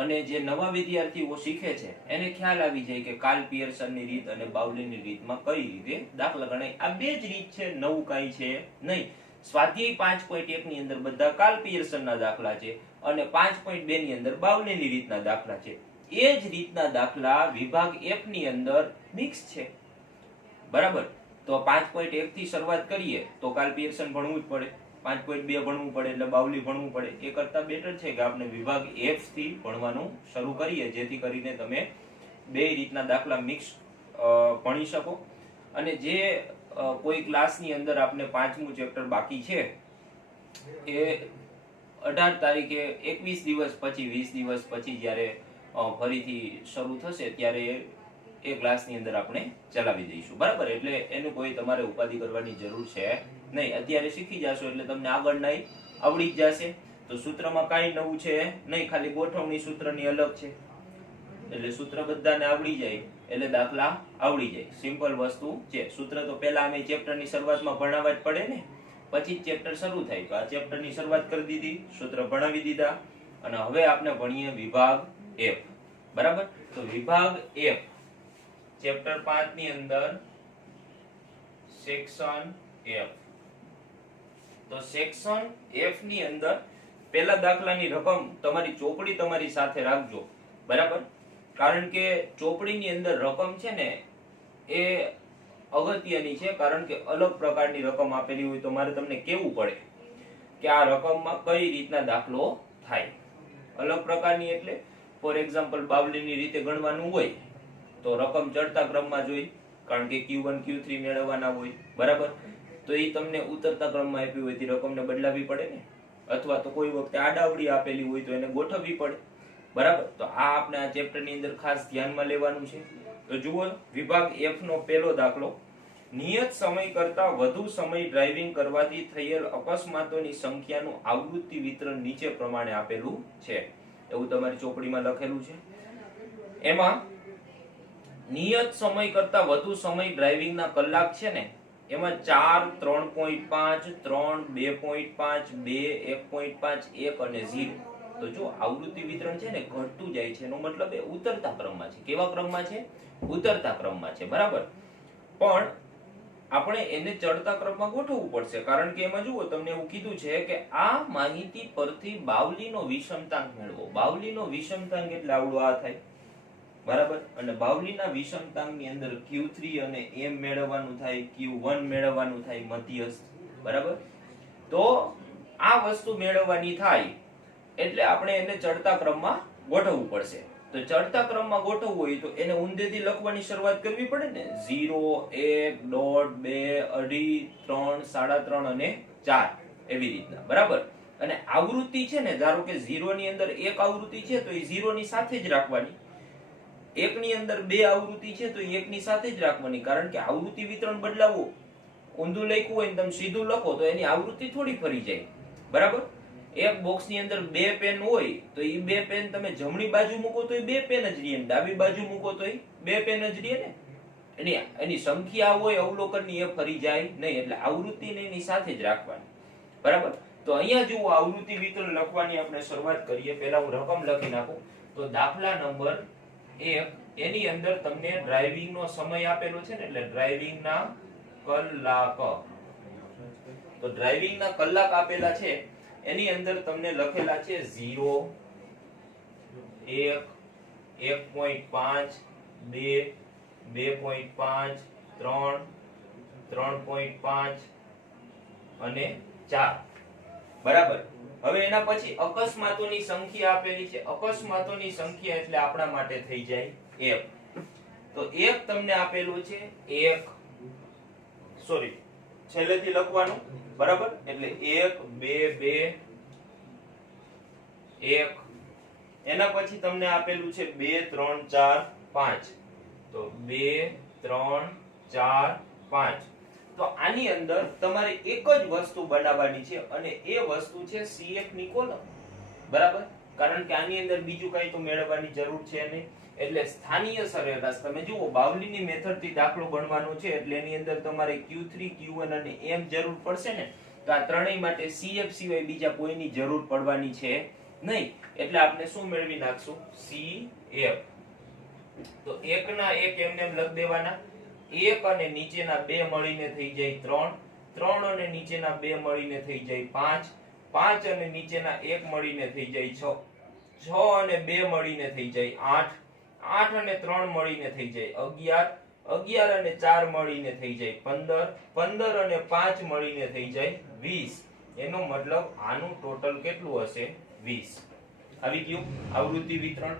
અને જે નવા વિદ્યાર્થીઓ શીખે છે એને ખ્યાલ આવી જાય કે કાર્લ પિયર્સનની રીત અને બાઉલીની રીતમાં કઈ રીતે દાખલા ગણાય. આ બે જ રીત છે, નવું કાંઈ છે નહીં. સ્વાધ્યાય 5.1 ની અંદર બધા કાર્લ પિયર્સનના દાખલા છે અને 5.2 ની અંદર બાઉલીની રીતના દાખલા છે. એ જ રીતના દાખલા વિભાગ F ની અંદર મિક્સ છે, બરાબર? તો 5.1 થી શરૂઆત કરીએ તો કાર્લ પિયર્સન ભણવું જ પડે, 5.2 ભણવું પડે એટલે બાઉલી ભણવું પડે. એ કરતા બેટર છે કે આપણે વિભાગ F થી ભણવાનું શરૂ કરીએ જેથી કરીને તમે બે રીતના દાખલા મિક્સ ભણી શકો. અને જે કોઈ ક્લાસની અંદર આપણે પાંચમું ચેપ્ટર બાકી છે એ 18 તારીખે 21 દિવસ પછી 20 દિવસ પછી જ્યારે ફરીથી શરૂ થશે ત્યારે એ ક્લાસની અંદર આપણે ચલાવી દઈશું, બરાબર? એટલે એનું કોઈ તમારે ઉપાધિ કરવાની જરૂર છે નહીં. અત્યારે શીખી જશો એટલે તમને આગળ નહીં આવડી જ જશે. તો સૂત્રમાં કાંઈ નવું છે નહીં, ખાલી ગોઠવણી સૂત્રની અલગ છે એટલે સૂત્ર બધાને આવડી જાય એટલે દાખલા આવડી જાય. સિમ્પલ વસ્તુ છે. સૂત્ર તો પહેલા અમે ચેપ્ટરની શરૂઆતમાં ભણાવવા જ પડે ને, પછી જ ચેપ્ટર શરૂ થાય. તો આ ચેપ્ટરની શરૂઆત કરી દીધી, સૂત્ર ભણાવી દીધા અને હવે આપણે ભણીએ વિભાગ F, બરાબર? તો વિભાગ F ચેપ્ટર 5 ની અંદર સેક્શન F. તો સેક્શન F ની અંદર પહેલા દાખલાની રકમ તમારી ચોપડી તમારી સાથે રાખજો, બરાબર? કારણ કે ચોપડીની અંદર રકમ છે ને એ અગત્યની છે, કારણ કે અલગ પ્રકારની રકમ આપેલી હોય તો મારે તમને કહેવું પડે કે આ રકમમાં કઈ રીતના દાખલો થાય. અલગ પ્રકારની એટલે ફોર એક્ઝામ્પલ બાવલીની રીતે ગણવાનું હોય તો રકમ ચડતા ક્રમમાં જોઈ, કારણ કે Q1 Q3 મેળવવાના હોય, બરાબર? તો એ તમને ઉતરતા ક્રમમાં આપી હોય તો રકમને બદલાવી પડે ને, અથવા તો કોઈ વખતે આડાવડી આપેલી હોય તો એને ગોઠવવી પડે, બરાબર? તો આ આપણે આ ચેપ્ટરની અંદર ખાસ ધ્યાનમાં લેવાનું છે. તો જુઓ વિભાગ F નો પહેલો દાખલો, નિયત સમય કરતા વધુ સમય ડ્રાઇવિંગ કરવાથી થયેલ અકસ્માતોની સંખ્યાનું આવૃત્તિ વિતરણ નીચે પ્રમાણે આપેલું છે. એવું તમારી ચોપડીમાં લખેલું છે. એમાં નિયત સમય કરતા વધુ સમય ડ્રાઇવિંગના કલાક છે ને એમાં 4, 3.5, 3, 2.5, 2, 1.5, 1 અને 0. તો જો આવૃત્તિ વિતરણ છે ને ઘટતું જાય છે, એનો મતલબ એ ઉતરતા ક્રમમાં છે. કેવા ક્રમમાં છે? ઉતરતા ક્રમમાં છે, બરાબર? પણ આપણે એને ચડતા ક્રમમાં ગોઠવવું પડશે, કારણ કે એમાં જુઓ તમને એવું કીધું છે કે આ માહિતી પરથી બાવલીનો વિષમતાંક મેળવો. બાવલીનો વિષમતાંક એટલે આવડો આ થાય, બરાબર? અને બાવલીના વિષમતાંકની અંદર Q3 અને M મેળવવાનું થાય, Q1 મેળવવાનું થાય, મધ્યસ્થ, બરાબર? તો આ વસ્તુ મેળવવાની થાય એટલે આપણે એને ચડતા ક્રમમાં ગોઠવવું પડશે. તો ચડતા ક્રમમાં ગોઠવવું હોય તો એને ઊંધેથી લખવાની શરૂઆત કરવી પડે ને. 0, 1, 1.5, 2, 3, 3.5 અને 4 એવી રીતના, બરાબર? અને આવૃત્તિ છે ને, ધારો કે 0 ની અંદર એક આવૃત્તિ છે તો એ 0 ની સાથે જ રાખવાની, 1 ની અંદર બે આવૃત્તિ છે તો એ 1 ની સાથે જ રાખવાની, કારણ કે આવૃત્તિ વિતરણ બદલાવવું, ઊંધું લખ્યું હોય ને તમે સીધું લખો તો એની આવૃત્તિ થોડી ફરી જાય, બરાબર? એક બોક્સ ની અંદર બે પેન હોય તો એ બે પેન તમે જમણી બાજુ મૂકો તો એ બે પેન જ રહે, ડાબી બાજુ મૂકો તો એ બે પેન જ રહે ને. એની સંખ્યા હોય અવલોકનની એ ફરી જાય નહીં, એટલે આવૃત્તિને એની સાથે જ રાખવાની, બરાબર? તો અહીંયા જુઓ આવૃત્તિ વિતરણ લખવાની આપણે શરૂઆત કરીએ. પહેલા હું રકમ લખી નાખું. તો દાખલા નંબર 1 એની અંદર તમને ડ્રાઇવિંગ નો સમય આપેલો છે ને, એટલે ડ્રાઇવિંગ ના કલાક. તો ડ્રાઇવિંગ ના કલાક આપેલા છે એની અંદર તમને લખેલા છે 0, 1, 1.5, 2, 2.5, 3, 3.5 અને 4, બરાબર? હવે એના પછી અકસ્માતોની સંખ્યા આપેલી છે. અકસ્માતોની સંખ્યા એટલે આપણા માટે થઈ જાય 1. તો 1 તમને આપેલું છે, 1 સોરી છેલ્લેથી લખવાનું, બરાબર? એટલે 1, 2, 2, 1, એના પછી તમને આપેલું છે 2 3 4 5 તો 2 3 4 5 તો આની અંદર તમારે એક જ વસ્તુ બનાવવાની છે અને એ વસ્તુ છે CF ની કોલમ બરાબર કારણ કે આની અંદર બીજું કઈ તો મેળવવાની જરૂર છે નહીં એટલે સ્થાનીય સરેરાશ તમે જુઓ બાવલીની મેથડ થી દાખલો ગણવાનો છે એટલે એની અંદર તમારે Q3 Q1 અને M જરૂર પડશે ને તો આ ત્રણેય માટે CF સિવાય બીજા કોઈની જરૂર પડવાની છે નહીં એટલે આપણે શું મેળવી નાખશું CF તો એક ના એક એમને એમ લખ દેવાના એક અને નીચેના બે મળીને થઈ જાય 3 3 અને નીચેના બે મળીને થઈ જાય 5 5 અને નીચેના એક મળીને થઈ જાય 6 6 અને બે મળીને થઈ જાય 8 8 અને 3 મળીને થઈ જાય 11 11 અને 4 મળીને થઈ જાય 15 15 અને 5 મળીને થઈ જાય 20 એનો મતલબ આનું ટોટલ કેટલું હશે 20 આવી ગયું આવૃત્તિ વિતરણ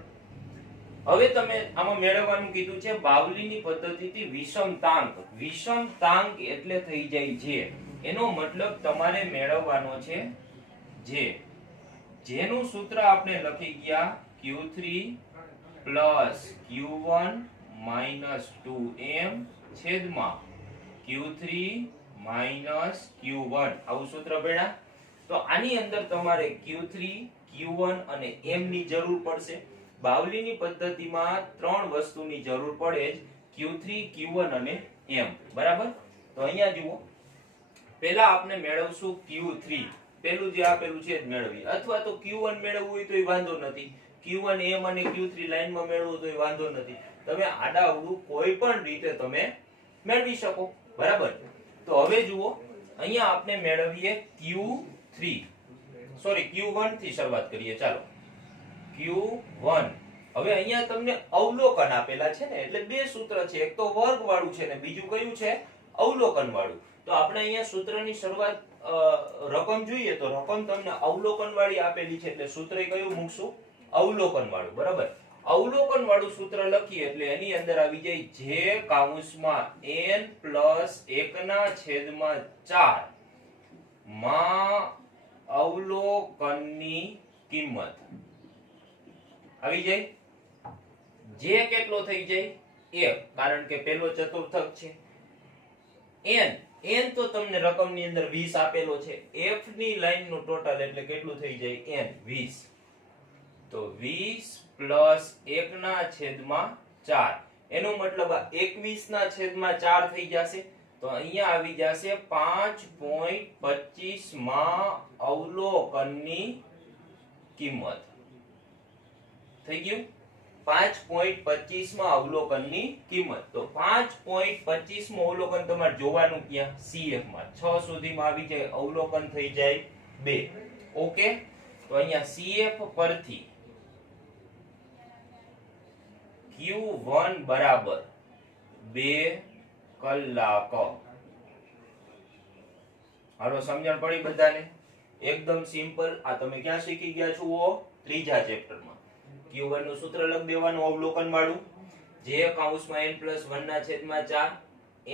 હવે તમે આમાં મેળવવાનું કીધું છે બાવલીની પદ્ધતિથી વિષમતાંક એટલે થઈ જાય જે એનો મતલબ તમારે મેળવવાનો છે જે જેનું સૂત્ર આપણે લખી ગયા Q3 Q1 2m છેદમાં Q3 Q1 આવું સૂત્ર ભણ્યા તો આની અંદર તમારે Q3 Q1 અને m ની જરૂર પડશે બાવલીની પદ્ધતિમાં ત્રણ વસ્તુની જરૂર પડે જ Q3 Q1 અને m બરાબર તો અહીંયા જુઓ પહેલા આપણે મેળવશું Q3 પહેલું જે આપેલું છે જ મેળવી અથવા તો Q1 મેળવવું હોય તોય વાંધો નથી Q1 m અને Q3 લાઈનમાં મેળવવું તોય વાંધો નથી તમે આડા અવળું કોઈ પણ રીતે તમે મેળવી શકો બરાબર તો હવે જુઓ અહીંયા આપણે મેળવીએ Q1 થી શરૂઆત કરીએ ચાલો Q1 હવે અહીંયા તમને અવલોકન આપેલા છે ને એટલે બે સૂત્ર છે એક તો વર્ગ વાળું છે ને બીજું કયું છે અવલોકન વાળું તો આપણે અહીંયા સૂત્રની શરૂઆત રકમ જોઈએ તો રકમ તમને અવલોકન વાળી આપેલી છે એટલે સૂત્ર કયું મૂકશું અવલોકન વાળું બરાબર અવલોકન વાળું સૂત્ર લખીએ એટલે એની અંદર આવી જાય જે કૌંસમાં n પ્લસ 1/4 માં અવલોકનની કિંમત આવી જાય જે કેટલો થઈ જાય 1 કારણ કે પેલો ચતુર્થક છે n તો તમને રકમની અંદર 20 આપેલો છે f ની લાઈન નું ટોટલ એટલે કેટલું થઈ જાય n 20 તો 20 પ્લસ 1/4 એનો મતલબ 21/4 થઈ જશે તો અહીંયા આવી જશે 5.25 માં અવલોકનની કિંમત થઈ ગયું 5.25 માં અવલોકનની કિંમત તો 5.25 માં અવલોકન તમારે જોવાનું ક્યાં CF માં 6 સુધીમાં આવી જાય અવલોકન થઈ જાય 2 ઓકે તો અહીંયા CF પરથી Q1 બરાબર 2 કલાક હાલો સમજણ પડી બધાને એકદમ સિમ્પલ આ તમે ક્યાં શીખી ગયા છો ત્રીજા ચેપ્ટરમાં Q1 નું સૂત્ર લખ દેવાનું અવલોકન વાળું જે કૌંસમાં n+1/4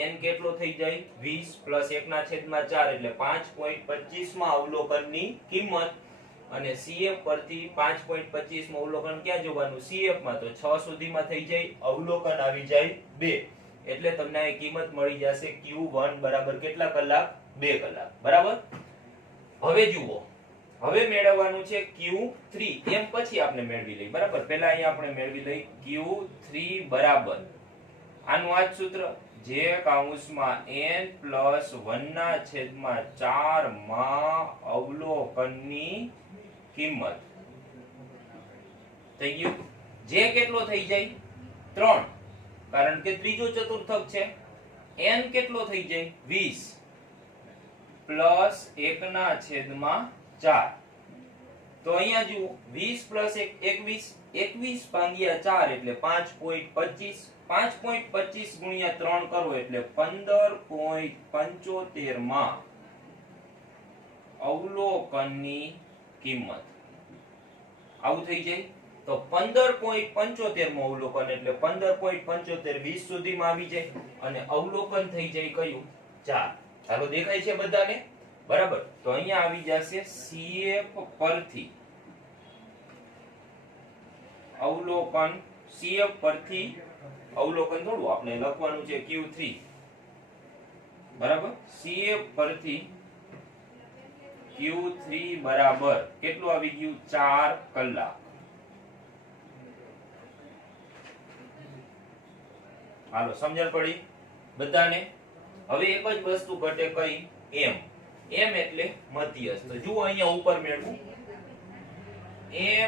n કેટલો થઈ જાય 20 પ્લસ 1/4 એટલે 5.25 માં અવલોકનની કિંમત અને CF પરથી 5.25 માં અવલોકન ક્યાં જોવાનું CF માં તો 6 સુધીમાં થઈ જાય અવલોકન આવી જાય 2 એટલે તમને આ કિંમત મળી જશે Q1 બરાબર કેટલા કલાક 2 કલાક બરાબર હવે જુઓ હવે મેળવવાનું છે Q3 એમ પછી આપણે મેળવી લઈ બરાબર પહેલા અહીંયા આપણે મેળવી લઈ Q3 બરાબર આનું આ જ સૂત્ર જે કૌંસમાં n+1/4 માં અવલોકનની કિંમત થઈ ગયું જે કેટલો થઈ જાય 3 કારણ કે ત્રીજો ચતુર્થક છે n કેટલો થઈ જાય 20 પ્લસ 1/4 તો અહીંયા જુઓ 20 પ્લસ 21 ભાગ્યા 4 એટલે 5.25 5.25 ગુણ્યા 3 કરો એટલે 15.75 માં અવલોકનની કિંમત આવું થઈ જાય તો 15.75 માં અવલોકન એટલે 15.75 20 સુધીમાં આવી જાય અને અવલોકન થઈ જાય કયું 4 ચાલો દેખાય છે બધાને બરાબર તો અહીંયા આવી જશે CF પરથી અવલોકન CF પરથી અવલોકન થોડું આપણે લખવાનું છે Q3 બરાબર CF પરથી Q3 બરાબર કેટલું આવી ગયું 4 કલાક હાલો સમજણ પડી બધાને હવે એક જ વસ્તુ ઘટે કઈ m એટલે મધ્યસ્થ તો જુઓ અહીંયા ઉપર મેળવું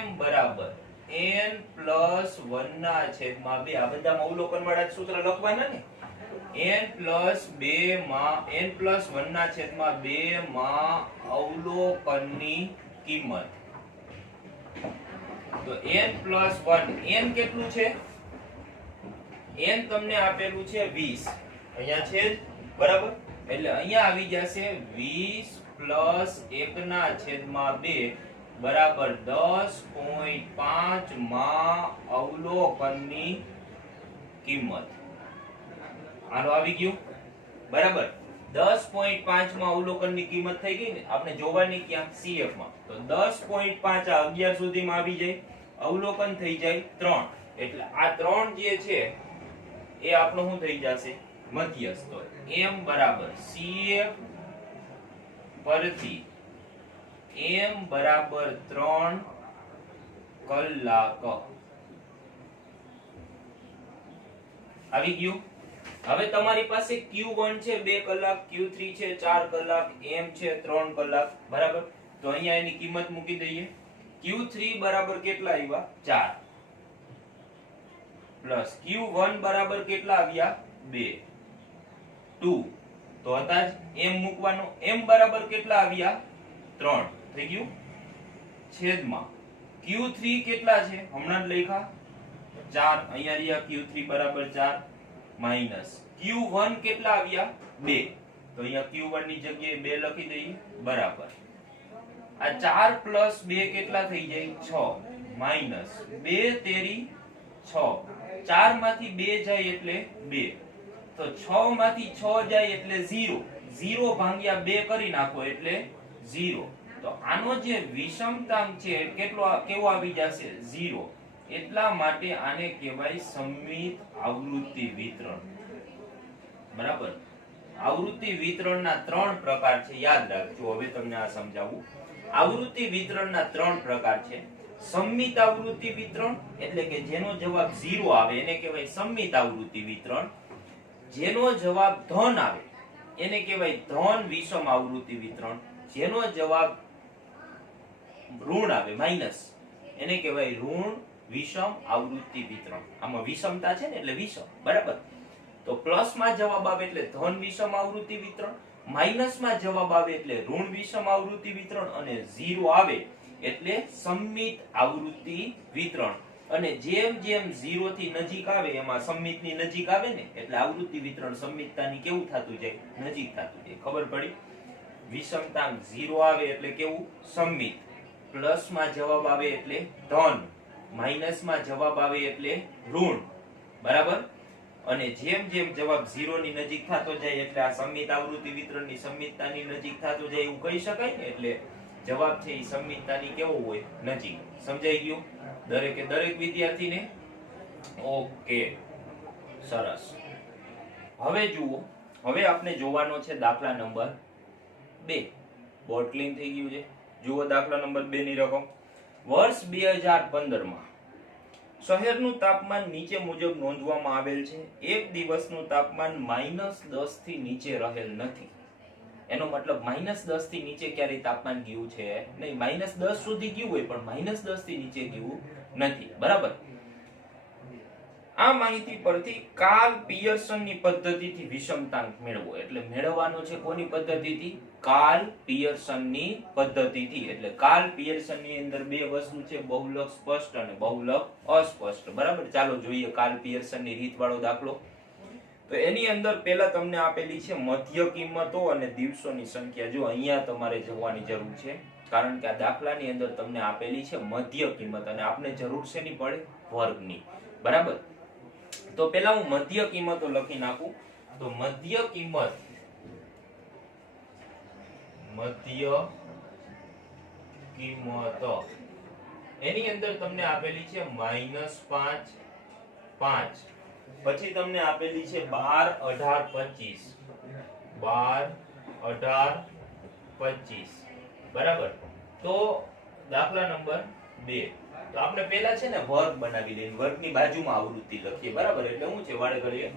m બરાબર n + 1 ના છેદમાં 2 આ બધામાં અવલોકન વાળા સૂત્ર લખવાના ને n + 2 માં n + 1 ના છેદમાં 2 માં અવલોકનની કિંમત તો n + 1 n કેટલું છે n તમને આપેલું છે 20 અહીંયા છે બરાબર એટલે અહીંયા આવી જશે 20 + 1 ના છેદમાં 2 બરાબર 10.5 માં અવલોકનની કિંમત આનો આવી ગયું બરાબર 10.5 માં અવલોકનની કિંમત થઈ ગઈ ને આપણે જોવાની ક્યાં CF માં તો 10.5 આ 11 સુધીમાં આવી જાય અવલોકન થઈ જાય 3 એટલે આ 3 જે છે એ આપણો શું થઈ જશે મધ્યસ્થ તો m બરાબર CF પરથી m બરાબર 3 કલાક આવી ગયું હવે તમારી પાસે Q1 છે 2 કલાક Q3 છે 4 કલાક m છે 3 કલાક બરાબર તો અહીંયા એની કિંમત મૂકી દઈએ Q3 બરાબર કેટલા આવ્યા 4 પ્લસ Q1 બરાબર કેટલા આવ્યા 2 તો હતા જ m મૂકવાનો m બરાબર કેટલા આવ્યા 3 થઈ ગયું છેદમાં Q3 કેટલા છે હમણાં જ લખ્યા 4 અહીંયા રહ્યા Q3 બરાબર 4 માઈનસ Q1 કેટલા આવ્યા 2 તો અહીંયા Q1 ની જગ્યાએ 2 લખી દઈએ બરાબર આ 4 + 2 કેટલા થઈ જાય 6 માઈનસ 2 તેરી 6 4 માંથી 2 જાય એટલે 2 તો 6 માંથી 6 જાય એટલે 0 0 ભાગ્યા 2 કરી નાખો એટલે 0 તો આનો જે વિષમતાંક છે કેટલો કેવો આવી જશે 0 એટલા માટે આને કહેવાય સમમિત આવૃત્તિ વિતરણ બરાબર આવૃત્તિ વિતરણના 3 પ્રકાર છે યાદ રાખજો હવે તમને આ સમજાવું આવૃત્તિ વિતરણના 3 પ્રકાર છે સમમિત આવૃત્તિ વિતરણ એટલે કે જેનો જવાબ 0 આવે એને કહેવાય સમમિત આવૃત્તિ વિતરણ જેનો જવાબ ધન આવે એને કહેવાય ધન વિષમ આવૃત્તિ વિતરણ જેનો જવાબ ઋણ આવે માઈનસ એને કહેવાય ઋણ વિષમ આવૃત્તિ વિતરણ આમાં વિષમતા છે ને એટલે વિષમ બરાબર તો પ્લસ માં જવાબ આવે એટલે ધન વિષમ આવૃત્તિ વિતરણ માઈનસ માં જવાબ આવે એટલે ઋણ વિષમ આવૃત્તિ વિતરણ અને 0 આવે એટલે સમમિત આવૃત્તિ વિતરણ અને જેમ જેમ 0 થી નજીક આવે એમાં સમમિત ની નજીક આવે ને એટલે આવૃત્તિ વિતરણ સમમિતતાની કેવું થતું જાય નજીક થતું જાય ખબર પડી વિષમતાંક 0 આવે એટલે કેવું સમમિત પ્લસ માં જવાબ આવે એટલે ધન માઈનસ માં જવાબ આવે એટલે ઋણ બરાબર અને જેમ જેમ જવાબ 0 ની નજીક થતો જાય એટલે આ સમમિત આવૃત્તિ વિતરણની સમમિતતાની નજીક થતો જાય એવું કહી શકાય ને એટલે જવાબ છે એ સમમિતતાની કેવો હોય નજીક સમજાઈ ગયું દરેકે દરેક વિદ્યાર્થીને ઓકે સરસ હવે જુઓ હવે આપણે જોવાનો છે દાખલા નંબર 2 બોર્ડ ક્લીન થઈ ગયું છે જુઓ દાખલા નંબર 2 ની રકમ વર્ષ 2015 માં શહેરનું તાપમાન નીચે મુજબ નોંધવામાં આવેલ છે એક દિવસનું તાપમાન -10 થી નીચે રહેલ નથી એનો મતલબ -10 થી નીચે ક્યારે તાપમાન ગયું છે નહીં -10 સુધી ગયું હોય પણ -10 થી નીચે ગયું નથી બરાબર આ માહિતી પરથી કાર્લ પિયર્સનની પદ્ધતિથી વિષમતાંક મેળવો એટલે મેળવવાનો છે કોની પદ્ધતિથી કાર્લ પિયર્સનની પદ્ધતિથી એટલે કાર્લ પિયર્સનની અંદર બે વસ્તુ છે બહુલક સ્પષ્ટ અને બહુલક અસ્પષ્ટ બરાબર ચાલો જોઈએ કાર્લ પિયર્સનની રીત વાળો દાખલો તો એની અંદર પહેલા તમને આપેલી છે મધ્ય કિંમતો અને દિવસોની સંખ્યા જો અહીંયા તમારે જોવાની જરૂર છે કારણ કે આ દાખલાની અંદર તમને આપેલી છે મધ્ય કિંમત અને આપણે જરૂર છે ની પડે વર્ગની બરાબર તો પહેલા હું મધ્ય કિંમતો લખી નાખું તો મધ્ય કિંમત એની અંદર તમને આપેલી છે -5 5, પછી તમને આપેલી છે 12 18 25, 12 18 25, બરાબર. તો દાખલા નંબર 2, તો આપણે પહેલા છે ને વર્ગ બનાવી લઈએ, વર્ગની બાજુમાં આવૃત્તિ લખીએ, બરાબર. એટલે શું છે, વાળે ઘડીએ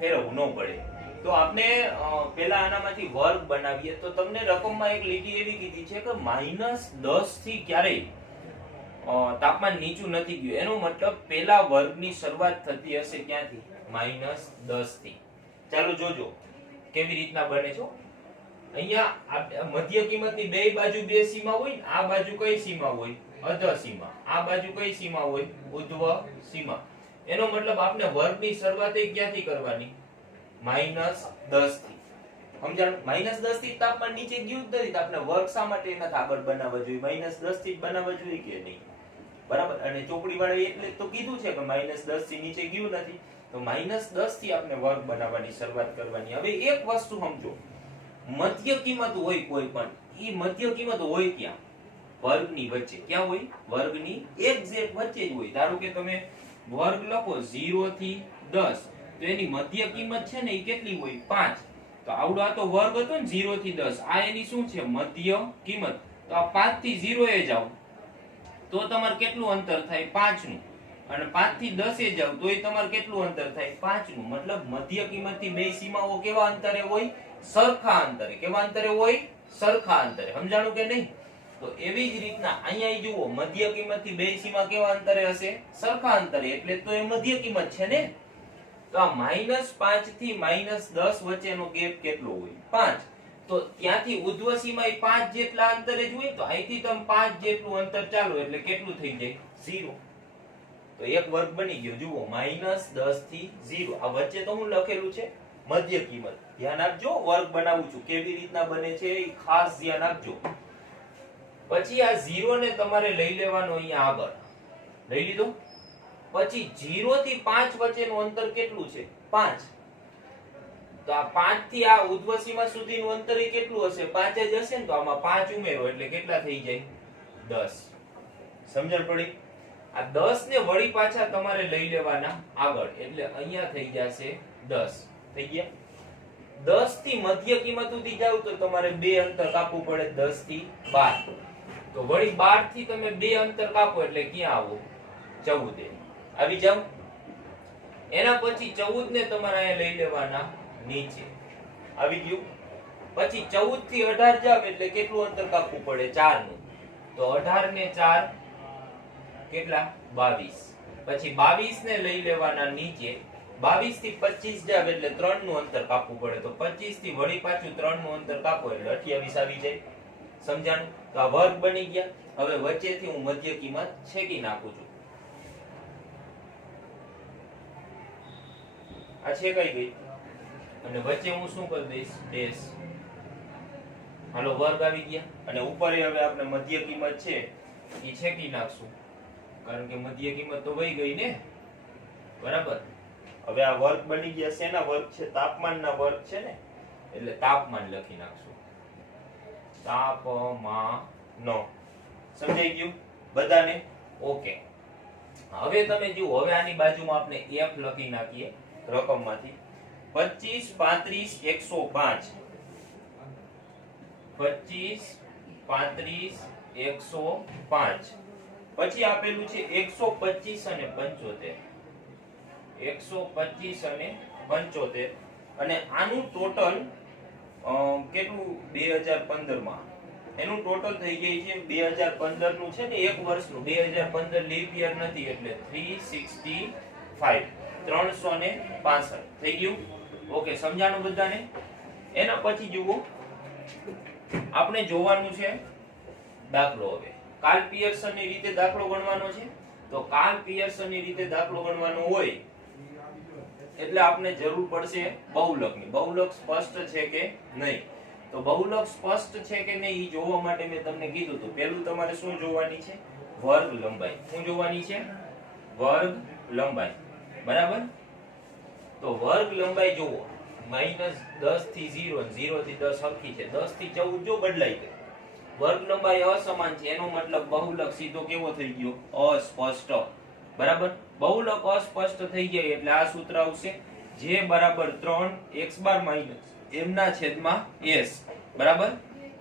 ફેરવવું ન પડે. તો આપણે પહેલા આનામાંથી વર્ગ બનાવીએ. તો તમને રકમમાં એક લીટી એવી કીધી છે કે -10 થી ક્યારેય તાપમાન નીચું નથી ગયું. એનો મતલબ પહેલા વર્ગની શરૂઆત થતી હશે ક્યાંથી? -10 થી. ચાલો જોજો કેવી રીતના બને છો. અહીંયા મધ્ય કિંમતની બે બાજુ બે સીમા હોય ને, આ બાજુ કઈ સીમા હોય? અધઃ સીમા. આ બાજુ કઈ સીમા હોય? ઉધ્વ સીમા. એનો મતલબ આપણે વર્ગની શરૂઆત ક્યાંથી કરવાની? -10 થી. સમજાણું? -10 થી તાપમાન નીચે ગયું જ નથી, તો આપણે વર્ગ શા માટે એના આગળ બનાવવા જોઈએ? -10 થી જ બનાવવા જોઈએ કે નહીં? બરાબર. અને ચોપડી વાળા એટલે તો કીધું છે કે -10 થી નીચે ગયું નથી, તો -10 થી આપણે વર્ગ બનાવવાની શરૂઆત કરવાની. હવે એક વસ્તુ સમજો, મધ્ય કિંમત હોય કોઈ પણ, ઈ મધ્ય કિંમત હોય ક્યાં? વર્ગની વચ્ચે. ક્યાં હોય? વર્ગની એક્ઝેક્ટ વચ્ચે જ હોય. ધારો કે તમે વર્ગ લખો 0 થી 10, તો એની મધ્ય કિંમત છે ને એ કેટલી હોય? 5. તો આવડો આ તો વર્ગ હતો ને 0 થી 10, આ એની શું છે? મધ્ય કિંમત. તો આ 5 થી 0 એ જાવ તો તમારે કેટલું અંતર થાય? 5 નું. અને 5 થી 10 એ જાવ તોય તમારે કેટલું અંતર થાય? 5 નું. મતલબ મધ્ય કિંમત થી બે સીમાઓ કેવા અંતરે હોય? સરખા અંતરે. કેવા અંતરે હોય? સરખા અંતરે. સમજાણું કે નહીં? તો એવી જ રીતના અહીંયા જુઓ, મધ્ય કિંમત થી બે સીમા કેવા અંતરે હશે? સરખા અંતરે. એટલે તો એ મધ્ય કિંમત છે ને. તો આ -5 થી -10 વચ્ચેનો ગેપ કેટલો હોય? 5. તો ત્યાંથી ઉધ્વ સીમા 5 જેટલા અંતરે જ હોય, તો અહીંથી તમે 5 જેટલું અંતર ચાલો એટલે કેટલું થઈ જાય? 0. તો એક વર્ગ બની ગયો. જુઓ, -10 થી 0. આ વચ્ચે તો હું લખેલું છે મધ્ય કિંમત. ધ્યાન આપજો, વર્ગ બનાવું છું કેવી રીતના બને છે એ ખાસ ધ્યાન આપજો. પછી આ 0 ને તમારે લઈ લેવાનો અહીંયા આગળ. લઈ લીધો. પછી 0 થી 5 વચ્ચેનું અંતર કેટલું છે? 5. તો આ 5 થી આ ઉધ્વ સીમા સુધીનું અંતર કેટલું હશે? 5 જ હશે ને. તો આમાં 5 ઉમેરો એટલે કેટલા થઈ જાય? 10. સમજણ પડી? આ 10 ને વળી પાછા તમારે લઈ લેવાના આગળ, એટલે અહીંયા થઈ જશે 10. થઈ ગયા. 10 થી મધ્ય કિંમત સુધી જાવ તો તમારે બે અંતર કાપવું પડે, 10 થી 12. તો વળી 12 થી તમે બે અંતર કાપો એટલે ક્યાં આવો? 14. આવી જાવ. એના પછી 14 ને તમારે અહીંયા લઈ લેવાના નીચે. આવી ગયું. પછી 14 થી 18 જાવ એટલે કેટલું અંતર કાપવું પડે? 4 નું. તો 18 ને 4 કેટલા? 22. પછી 22 ને લઈ લેવાના નીચે. 22 થી 25 જાવ એટલે 3 નું અંતર કાપવું પડે. તો 25 થી વળી પાછું 3 નું અંતર કાપો એટલે 28 આવી જાય. સમજાણું? તો આ વર્ગ બની ગયા. હવે વચ્ચેથી હું મધ્ય કિંમત છેકી નાખું છું. આ છેકાઈ ગઈ અને વચ્ચે હું શું કરી દઈશ? ડેશ. હાલો, વર્ગ આવી ગયા. અને ઉપર હવે આપણે મધ્ય કિંમત છે એ છેકી નાખશું, કારણ કે મધ્ય કિંમત તો વહી ગઈ ને. બરાબર. હવે આ વર્ગ બની ગયા. શેના વર્ગ છે? તાપમાનના વર્ગ છે ને, એટલે તાપમાન લખી નાખશું. તાપમાન. સમજાઈ ગયું બધાને? ઓકે. હવે તમે જુઓ, હવે આની બાજુમાં આપણે f લખી નાખીએ રકમમાંથી. 25 35 105. 25 35 105. પછી આપેલું છે 125 અને 75. 125 અને 75. અને આનું ટોટલ કેટલું? 2015 માં એનું ટોટલ થઈ ગઈ છે 2015 નું છે ને, એક વર્ષનું. 2015 લીપ યર નથી એટલે 365 365 થઈ ગયું. ઓકે, સમજાણું બધાને? એના પછી જુઓ, આપણે જોવાનું છે દાખલો. હવે કાર્લ પિયર્સન ની રીતે દાખલો ગણવાનો છે. તો કાર્લ પિયર્સન ની રીતે દાખલો ગણવાનો હોય એટલે આપણે જરૂર પડશે બહુલકની. બહુલક સ્પષ્ટ છે કે નહીં? તો બહુલક સ્પષ્ટ છે કે નહીં એ જોવા માટે મેં તમને કીધું હતું. પહેલું તમારે શું જોવાની છે? વર્ગ લંબાઈ. શું જોવાની છે? વર્ગ લંબાઈ. બરાબર. તો વર્ગ લંબાઈ જુઓ, -10 થી 0, 0 થી 10 સરખી છે. 10 થી 14 જો બદલાઈ ગઈ. વર્ગ લંબાઈ અસમાન છે એનો મતલબ બહુલક સીધો કેવો થઈ ગયો? અસ્પષ્ટ. બરાબર, બહુલક અસ્પષ્ટ થઈ જાય એટલે આ સૂત્ર આવશે j બરાબર 3x બાર માઈનસ m ના છેદમાં s. બરાબર,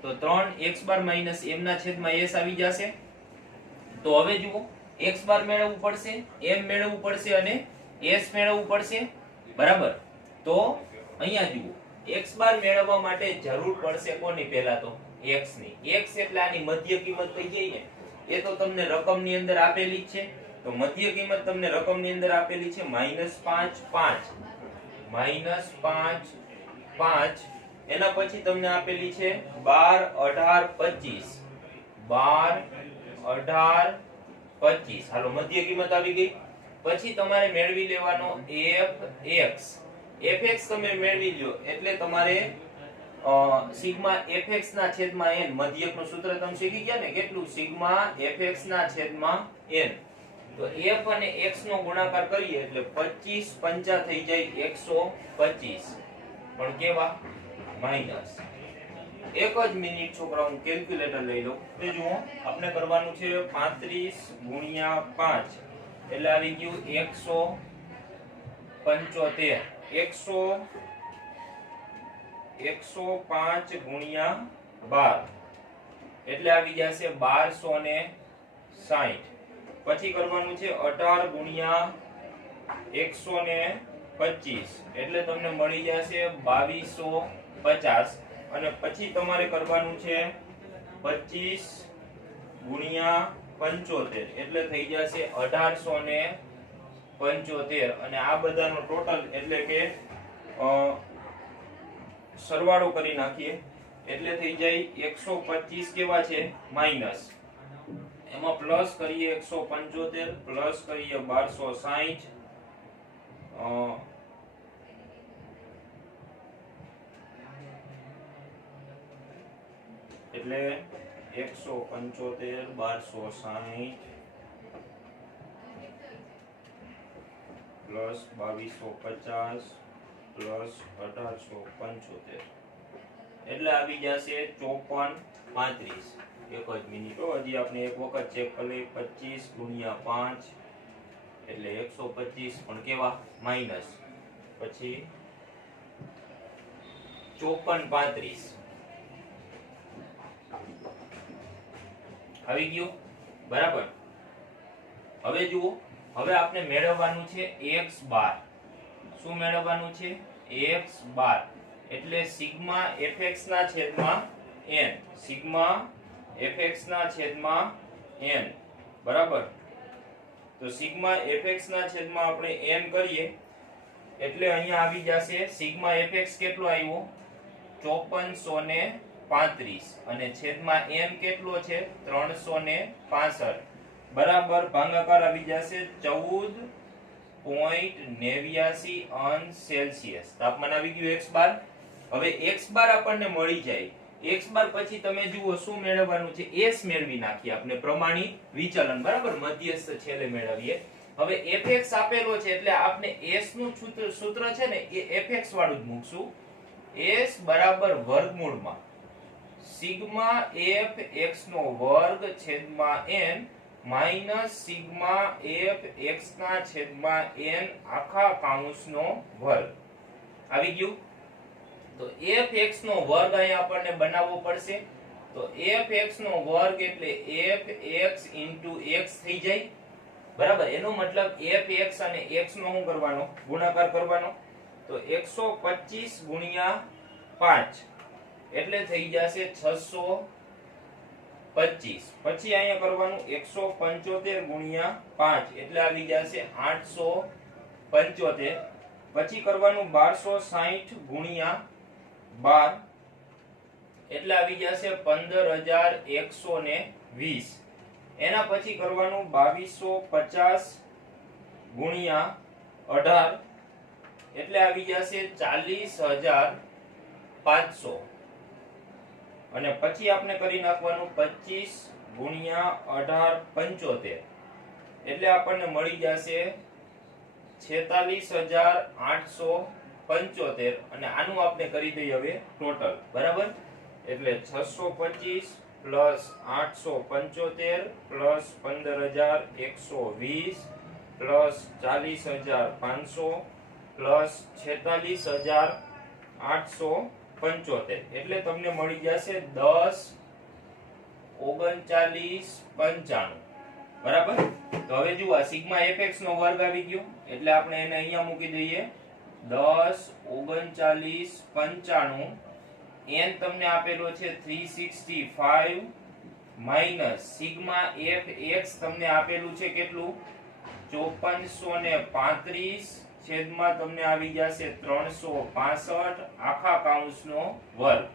તો 3x બાર માઈનસ m ના છેદમાં s આવી જશે. તો હવે જુઓ, x બાર મેળવવું પડશે, m મેળવવું પડશે અને s મેળવવું પડશે. બરાબર, તો અહીંયા જુઓ, x બાર મેળવવા માટે જરૂર પડશે કોની? પહેલા તો x ની. x એટલે આની મધ્ય કિંમત થઈ ગઈ ને, એ તો તમને રકમની અંદર આપેલી જ છે. તો મધ્ય કિંમત તમને રકમની અંદર આપેલી છે -5 5 -5 5. એના પછી તમને આપેલી છે 12 18 25 12 18 25. હાલો, મધ્ય કિંમત આવી ગઈ. પછી તમારે મેળવી લેવાનો fx. fx તમે મેળવી લ્યો એટલે તમારે સિગ્મા fx ના છેદમાં n, મધ્યકનું સૂત્ર તમે શીખી ગયા ને કેટલું? સિગ્મા fx ના છેદમાં n. તો f અને x નો ગુણાકાર કરીએ એટલે 25 5 થઈ જાય 125. પણ કેવા? માઈનસ. એક જ મિનિટ છોકરાઓ, હું કેલ્ક્યુલેટર લઈ લઉં. તો જુઓ, આપણે કરવાનું છે 35 ગુણ્યા 5 એટલે આવી ગયું 175. 105 ગુણ્યા 12 એટલે આવી જશે 1260. પછી કરવાનું છે 18 ગુણ્યા 125 એટલે તમને મળી જશે 2250. અને પછી તમારે કરવાનું છે 25 ગુણ્યા 75 એટલે થઈ જશે 1875. અને આ બધાનો ટોટલ એટલે કે સરવાળો કરી નાખીએ એટલે થઈ જાય 125 કેવા છે? માઈનસ. એમાં પ્લસ કરીએ 175, પ્લસ કરીએ 1260, એટલે 175 1260 પ્લસ 2250 પ્લસ 1875 એટલે આવી જશે 5435. એક જ મિનિટ, હજી આપણે એક વખત ચેક કરી. 25 ગુણ્યા 5 એટલે 125 પણ કેવા? માઈનસ. પછી 5435 આવી ગયું. બરાબર, હવે જુઓ, હવે આપણે મેળવવાનું છે x બાર. શું મેળવવાનું છે? x બાર એટલે સિગ્મા fx ના છેદમાં n. સિગ્મા fx ના છેદમાં n. બરાબર, તો સિગ્મા fx ના છેદમાં આપણે n કરીએ એટલે અહીંયા આવી જશે સિગ્મા fx કેટલો આવ્યો? 5435 અને છેદમાં n કેટલો છે? 365. બરાબર, ભાગાકાર આવી જશે 14.89 અંશ સેલ્સિયસ. તાપમાન આવી ગયું x બાર. હવે x બાર આપણને મળી જાય. x બાર પછી તમે જુઓ શું મેળવવાનું છે? s મેળવી નાખીએ આપણે, પ્રમાણિત વિચલન. બરાબર, મધ્યસ્થ છેલ્લે મેળવીએ. હવે fx આપેલો છે એટલે આપણે s નું સૂત્ર છે ને એ fx વાળું જ મૂકશું. s બરાબર વર્ગમૂળમાં સિગ્મા fx નો વર્ગ છેદમાં n માઈનસ સિગ્મા fx ના છેદમાં n આખા કૌંસનો વર્ગ. આવી ગયું. તો fx નો વર્ગ અહીંયા આપણને બનાવવો પડશે. તો fx નો વર્ગ એટલે fx x થઈ જાય. બરાબર, એનો મતલબ fx અને x નો શું કરવાનો? ગુણાકાર કરવાનો. તો 125 ગુણ્યા 5 એટલે થઈ જશે 625. પછી અહીંયા કરવાનું 175 ગુણ્યા 5 એટલે આવી જશે 875. પછી કરવાનું 1260 ગુણ્યા 12 એટલે આવી જશે 15120. એના પછી કરવાનું 2250 ગુણ્યા 18 એટલે આવી જશે 40500. અને પછી આપણે કરી નાખવાનું 25 ગુણ્યા 18 75 એટલે આપણને મળી જશે 46875. અને આનું આપણે કરી દઈએ હવે ટોટલ. બરાબર, એટલે 625 પ્લસ 875 પ્લસ 15120 પ્લસ 40500 પ્લસ 46875 એટલે તમને મળી જશે 10 39 95 બરાબર। તો હવે જુઓ સિગ્મા fx નો વર્ગ આવી ગયો એટલે આપણે એને અહીંયા મૂકી દઈએ 10 39 95 n તમને આપેલો છે 365 માઈનસ સિગ્મા fx તમને આપેલું છે કેટલું 5435 છેદમાં તમને આવી જશે 365 આખા કૌંસનો વર્ગ।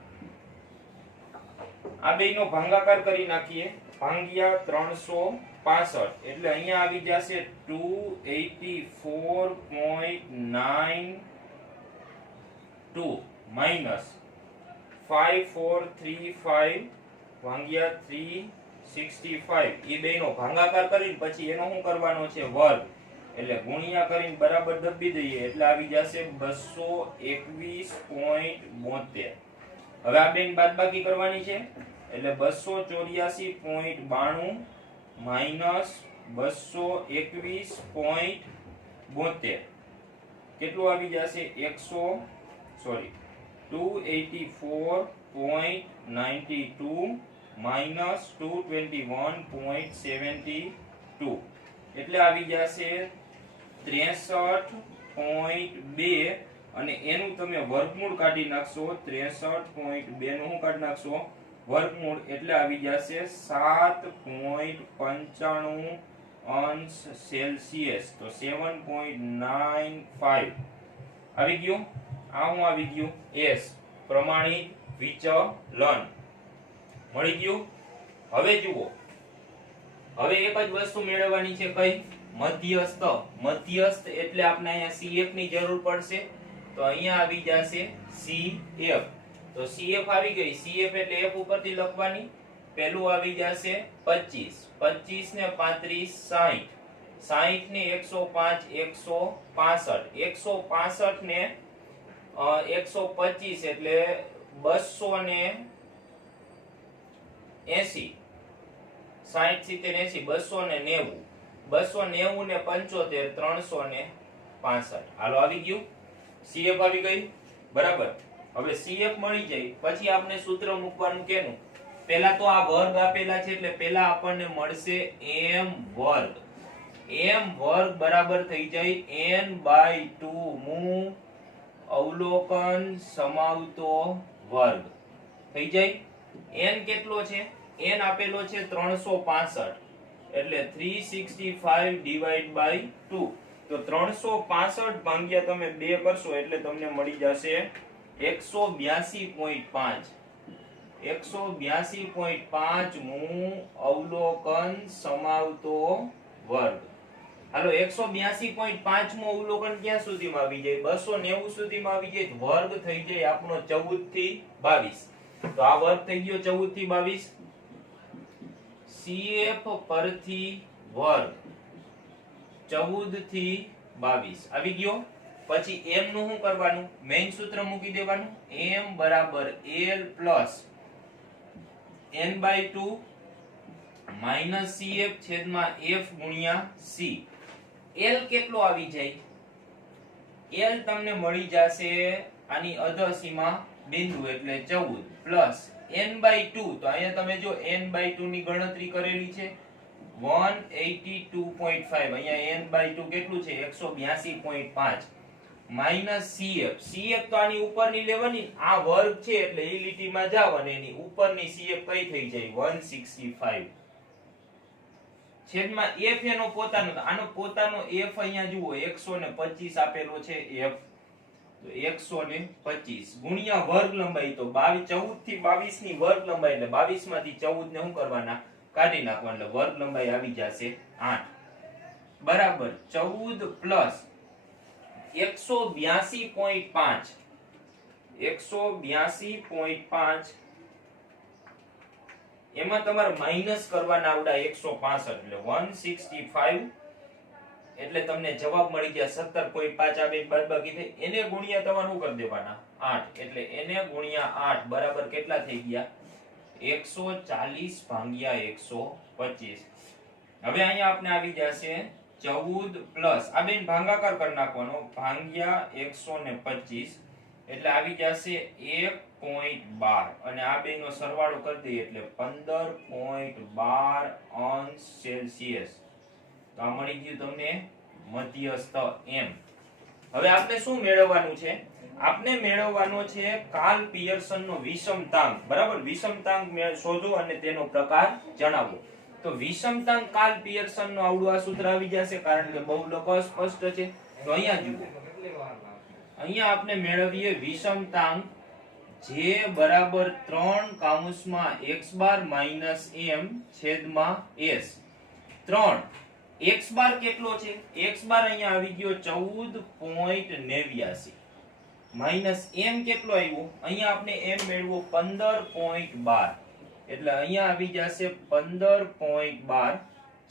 આ બેયનો ભાગાકાર કરી નાખીએ ભાગ્યા 365 એટલે અહીંયા આવી જશે 284.92 માઈનસ 5435 ભાગ્યા 365 એ બેયનો ભાગાકાર કરીને પછી એનો શું કરવાનો છે વર્ગ એટલે ગુણ્યા કરીને બરાબર દબી દઈએ એટલે આવી જશે 221.72 હવે આ બેન બાદબાકી કરવાની છે એટલે 284.92 માઈનસ 221.72 કેટલું આવી જશે 284.92 માઈનસ 221.72 એટલે આવી જશે 63.2 અને એનું તમે વર્ગમૂળ કાઢી નાખશો 63.2 નું કાઢી નાખશો વર્ગમૂળ એટલે આવી જશે 7.95 અંશ સેલ્સિયસ તો 7.95 આવી ગયું। આ હું આવી ગયું s પ્રમાણિત વિચલન મળી ગયું। હવે જુઓ હવે એક જ વસ્તુ મેળવવાની છે કઈ મધ્યસ્થ મધ્યસ્થ એટલે આપણે અહીંયા CF ની જરૂર પડશે તો અહીંયા આવી જશે CF તો CF આવી ગઈ CF એટલે f ઉપરથી લખવાની પહેલું આવી જશે 25 25 ને 35 60 60 ને 105 165 ને 125 એટલે 280 60 70 80 290 290 ને 75 365 હાલો આવી ગયું CF આવી ગઈ બરાબર। હવે CF મળી જાય પછી આપણે સૂત્ર મૂકવાનું કેનું પહેલા તો આ વર્ગ આપેલા છે એટલે પહેલા આપણને મળશે m વર્ગ બરાબર થઈ જાય n/2 મુ અવલોકન સમાવતો વર્ગ થઈ જાય। n કેટલો છે n આપેલો છે 365 એટલે 365 ડિવાઇડ બાય 2 તો 365 ભાગ્યા તમે 2 કરશો એટલે તમને મળી જશે 182.5 182.5 મુ અવલોકન સમાવતો વર્ગ। હાલો 182.5 મુ અવલોકન ક્યાં સુધીમાં આવી જાય 290 સુધીમાં આવી જાય વર્ગ થઈ જાય આપણો 14 થી 22 તો આ વર્ગ થઈ ગયો 14 થી 22 CF પરથી વર્ગ 14 થી 22 આવી ગયો। પછી m નું શું કરવાનું મેઈન સૂત્ર મૂકી દેવાનું m બરાબર l plus n/2 minus CF છેદમાં f ગુણ્યા c l કેટલો આવી જાય l તમને મળી જશે આની અધસીમા બિંદુ એટલે 14 પ્લસ n/2 તો અહીંયા તમે જો n/2 ની ગણતરી કરેલી છે 182.5 અહીંયા n/2 કેટલું છે 182.5 માઈનસ CF તો આની ઉપરની લેવાની આ વર્ગ છે એટલે એ લીટીમાં જાવ અને એની ઉપરની CF કઈ થઈ જાય 165 છેદમાં f એનો પોતાનો આનો પોતાનો f અહીંયા જુઓ 125 આપેલો છે f તો 125 ગુણ્યા વર્ગ લંબાઈ તો 14 થી 22 ની વર્ગ લંબાઈ એટલે 22 માંથી 14 ને શું કરવાના કાઢી નાખવાના એટલે વર્ગ લંબાઈ આવી જશે 8 બરાબર 14 પ્લસ 182.5 એમાં તમારે માઈનસ કરવાના આવડા 165 એટલે 165 એટલે તમને જવાબ મળી ગયા 17.5 આ બે બાદબાકી થઈ એને ગુણ્યા તમારે શું કરી દેવાના 8 એટલે એને ગુણ્યા 8 બરાબર કેટલા થઈ ગયા 140 ભાગ્યા 125. હવે અહીંયા આપણે આવી જશે 14 પ્લસ આ બેન ભાગાકાર કરી નાખવાનો ભાગ્યા 125 એટલે આવી જશે 1.12 અને આ બેનો સરવાળો કરી દઈએ એટલે 15.12 અંશ સેલ્સિયસ. તો આ મળી ગયું તમને મધ્યસ્થ m. હવે આપણે શું મેળવવાનું છે? આપણે મેળવવાનો છે કાર્લ પિયર્સનનો વિષમતાંક. બરાબર, વિષમતાંક શોધો અને તેનો પ્રકાર જણાવો. તો વિષમતાંક કાર્લ પિયર્સનનો આવડું આ સૂત્ર આવી જશે કારણ કે બહુલક અસ્પષ્ટ છે. તો અહીંયા જુઓ, અહીંયા આપણે મેળવીએ વિષમતાંક જે બરાબર 3 કૌંસમાં x બાર માઈનસ m છેદમાં s. 3 x બાર કેટલો છે? x બાર અહીંયા આવી ગયો 14.89 માઈનસ m કેટલો આવ્યો? અહીંયા આપણે m મેળવ્યો 15.12 એટલે અહીંયા આવી જશે 15.12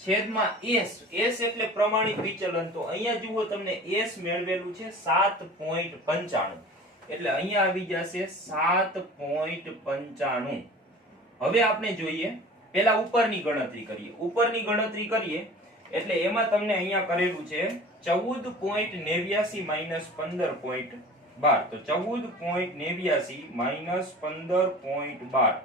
છેદમાં s. s એટલે પ્રમાણિત વિચલન. તો અહીંયા જુઓ તમને s મેળવેલું છે 7.95 એટલે અહીંયા આવી જશે 7.95. હવે આપણે જોઈએ પહેલા ઉપરની ગણતરી કરીએ. ઉપરની ગણતરી કરીએ એટલે એમાં તમને અહીંયા કરેલું છે 14.89 માઈનસ 15.12. તો 14.89 માઈનસ 15.12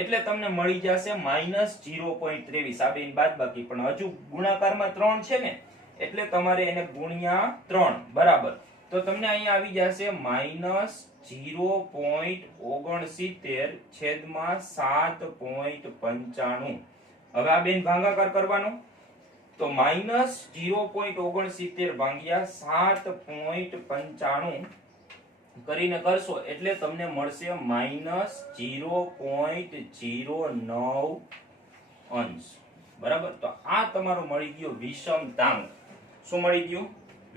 એટલે તમને મળી જશે -0.23. આ બેન બાદબાકી પણ હજુ ગુણાકારમાં 3 છે ને એટલે તમારે એને ગુણ્યા 3 બરાબર. તો તમને અહીંયા આવી જશે -0.69 છેદમાં 7.95. હવે આ બેન ભાગાકાર કરવાનો તો -0.69 ભાગ્યા 7.95 કરીને કરશો એટલે તમને મળશે -0.09 અંશ. બરાબર, તો આ તમારો મળી ગયો વિષમતાંક. શું મળી ગયું?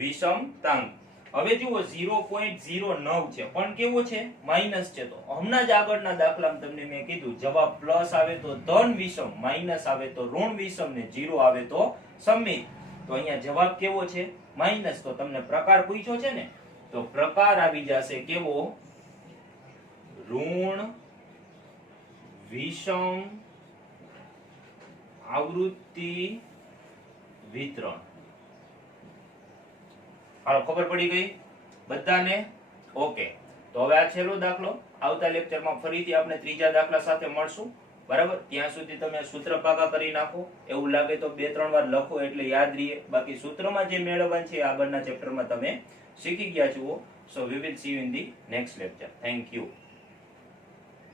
વિષમતાંક. હવે જુઓ 0.09 છે પણ કેવો છે? માઈનસ છે. તો હમણાં જ આગળના દાખલામાં તમને મેં કીધું જવાબ પ્લસ આવે તો ધન વિષમ, માઈનસ આવે તો ઋણ વિષમ ને 0 આવે તો સમિત. તો અહીંયા જવાબ કેવો છે? માઈનસ. તો તમને પ્રકાર પૂછ્યો છે ને તો પ્રકાર આવી જશે કેવો? ઋણ વિષમ આવૃત્તિ વિતરણ. હાલો, ખબર પડી ગઈ બધાને? ઓકે, તો હવે આ છેલ્લો દાખલો. આવતા લેક્ચરમાં ફરીથી આપણે ત્રીજા દાખલા સાથે મળશું. બરાબર, ત્યાં સુધી તમે સૂત્ર ભાગા કરી નાખો. એવું લાગે તો 2-3 વાર લખો એટલે યાદ રહે. બાકી સૂત્રમાં જે મેળવવાનું છે આગળના ચેપ્ટરમાં તમે શીખી ગયા છો. So we will see you in the next lecture. Thank you.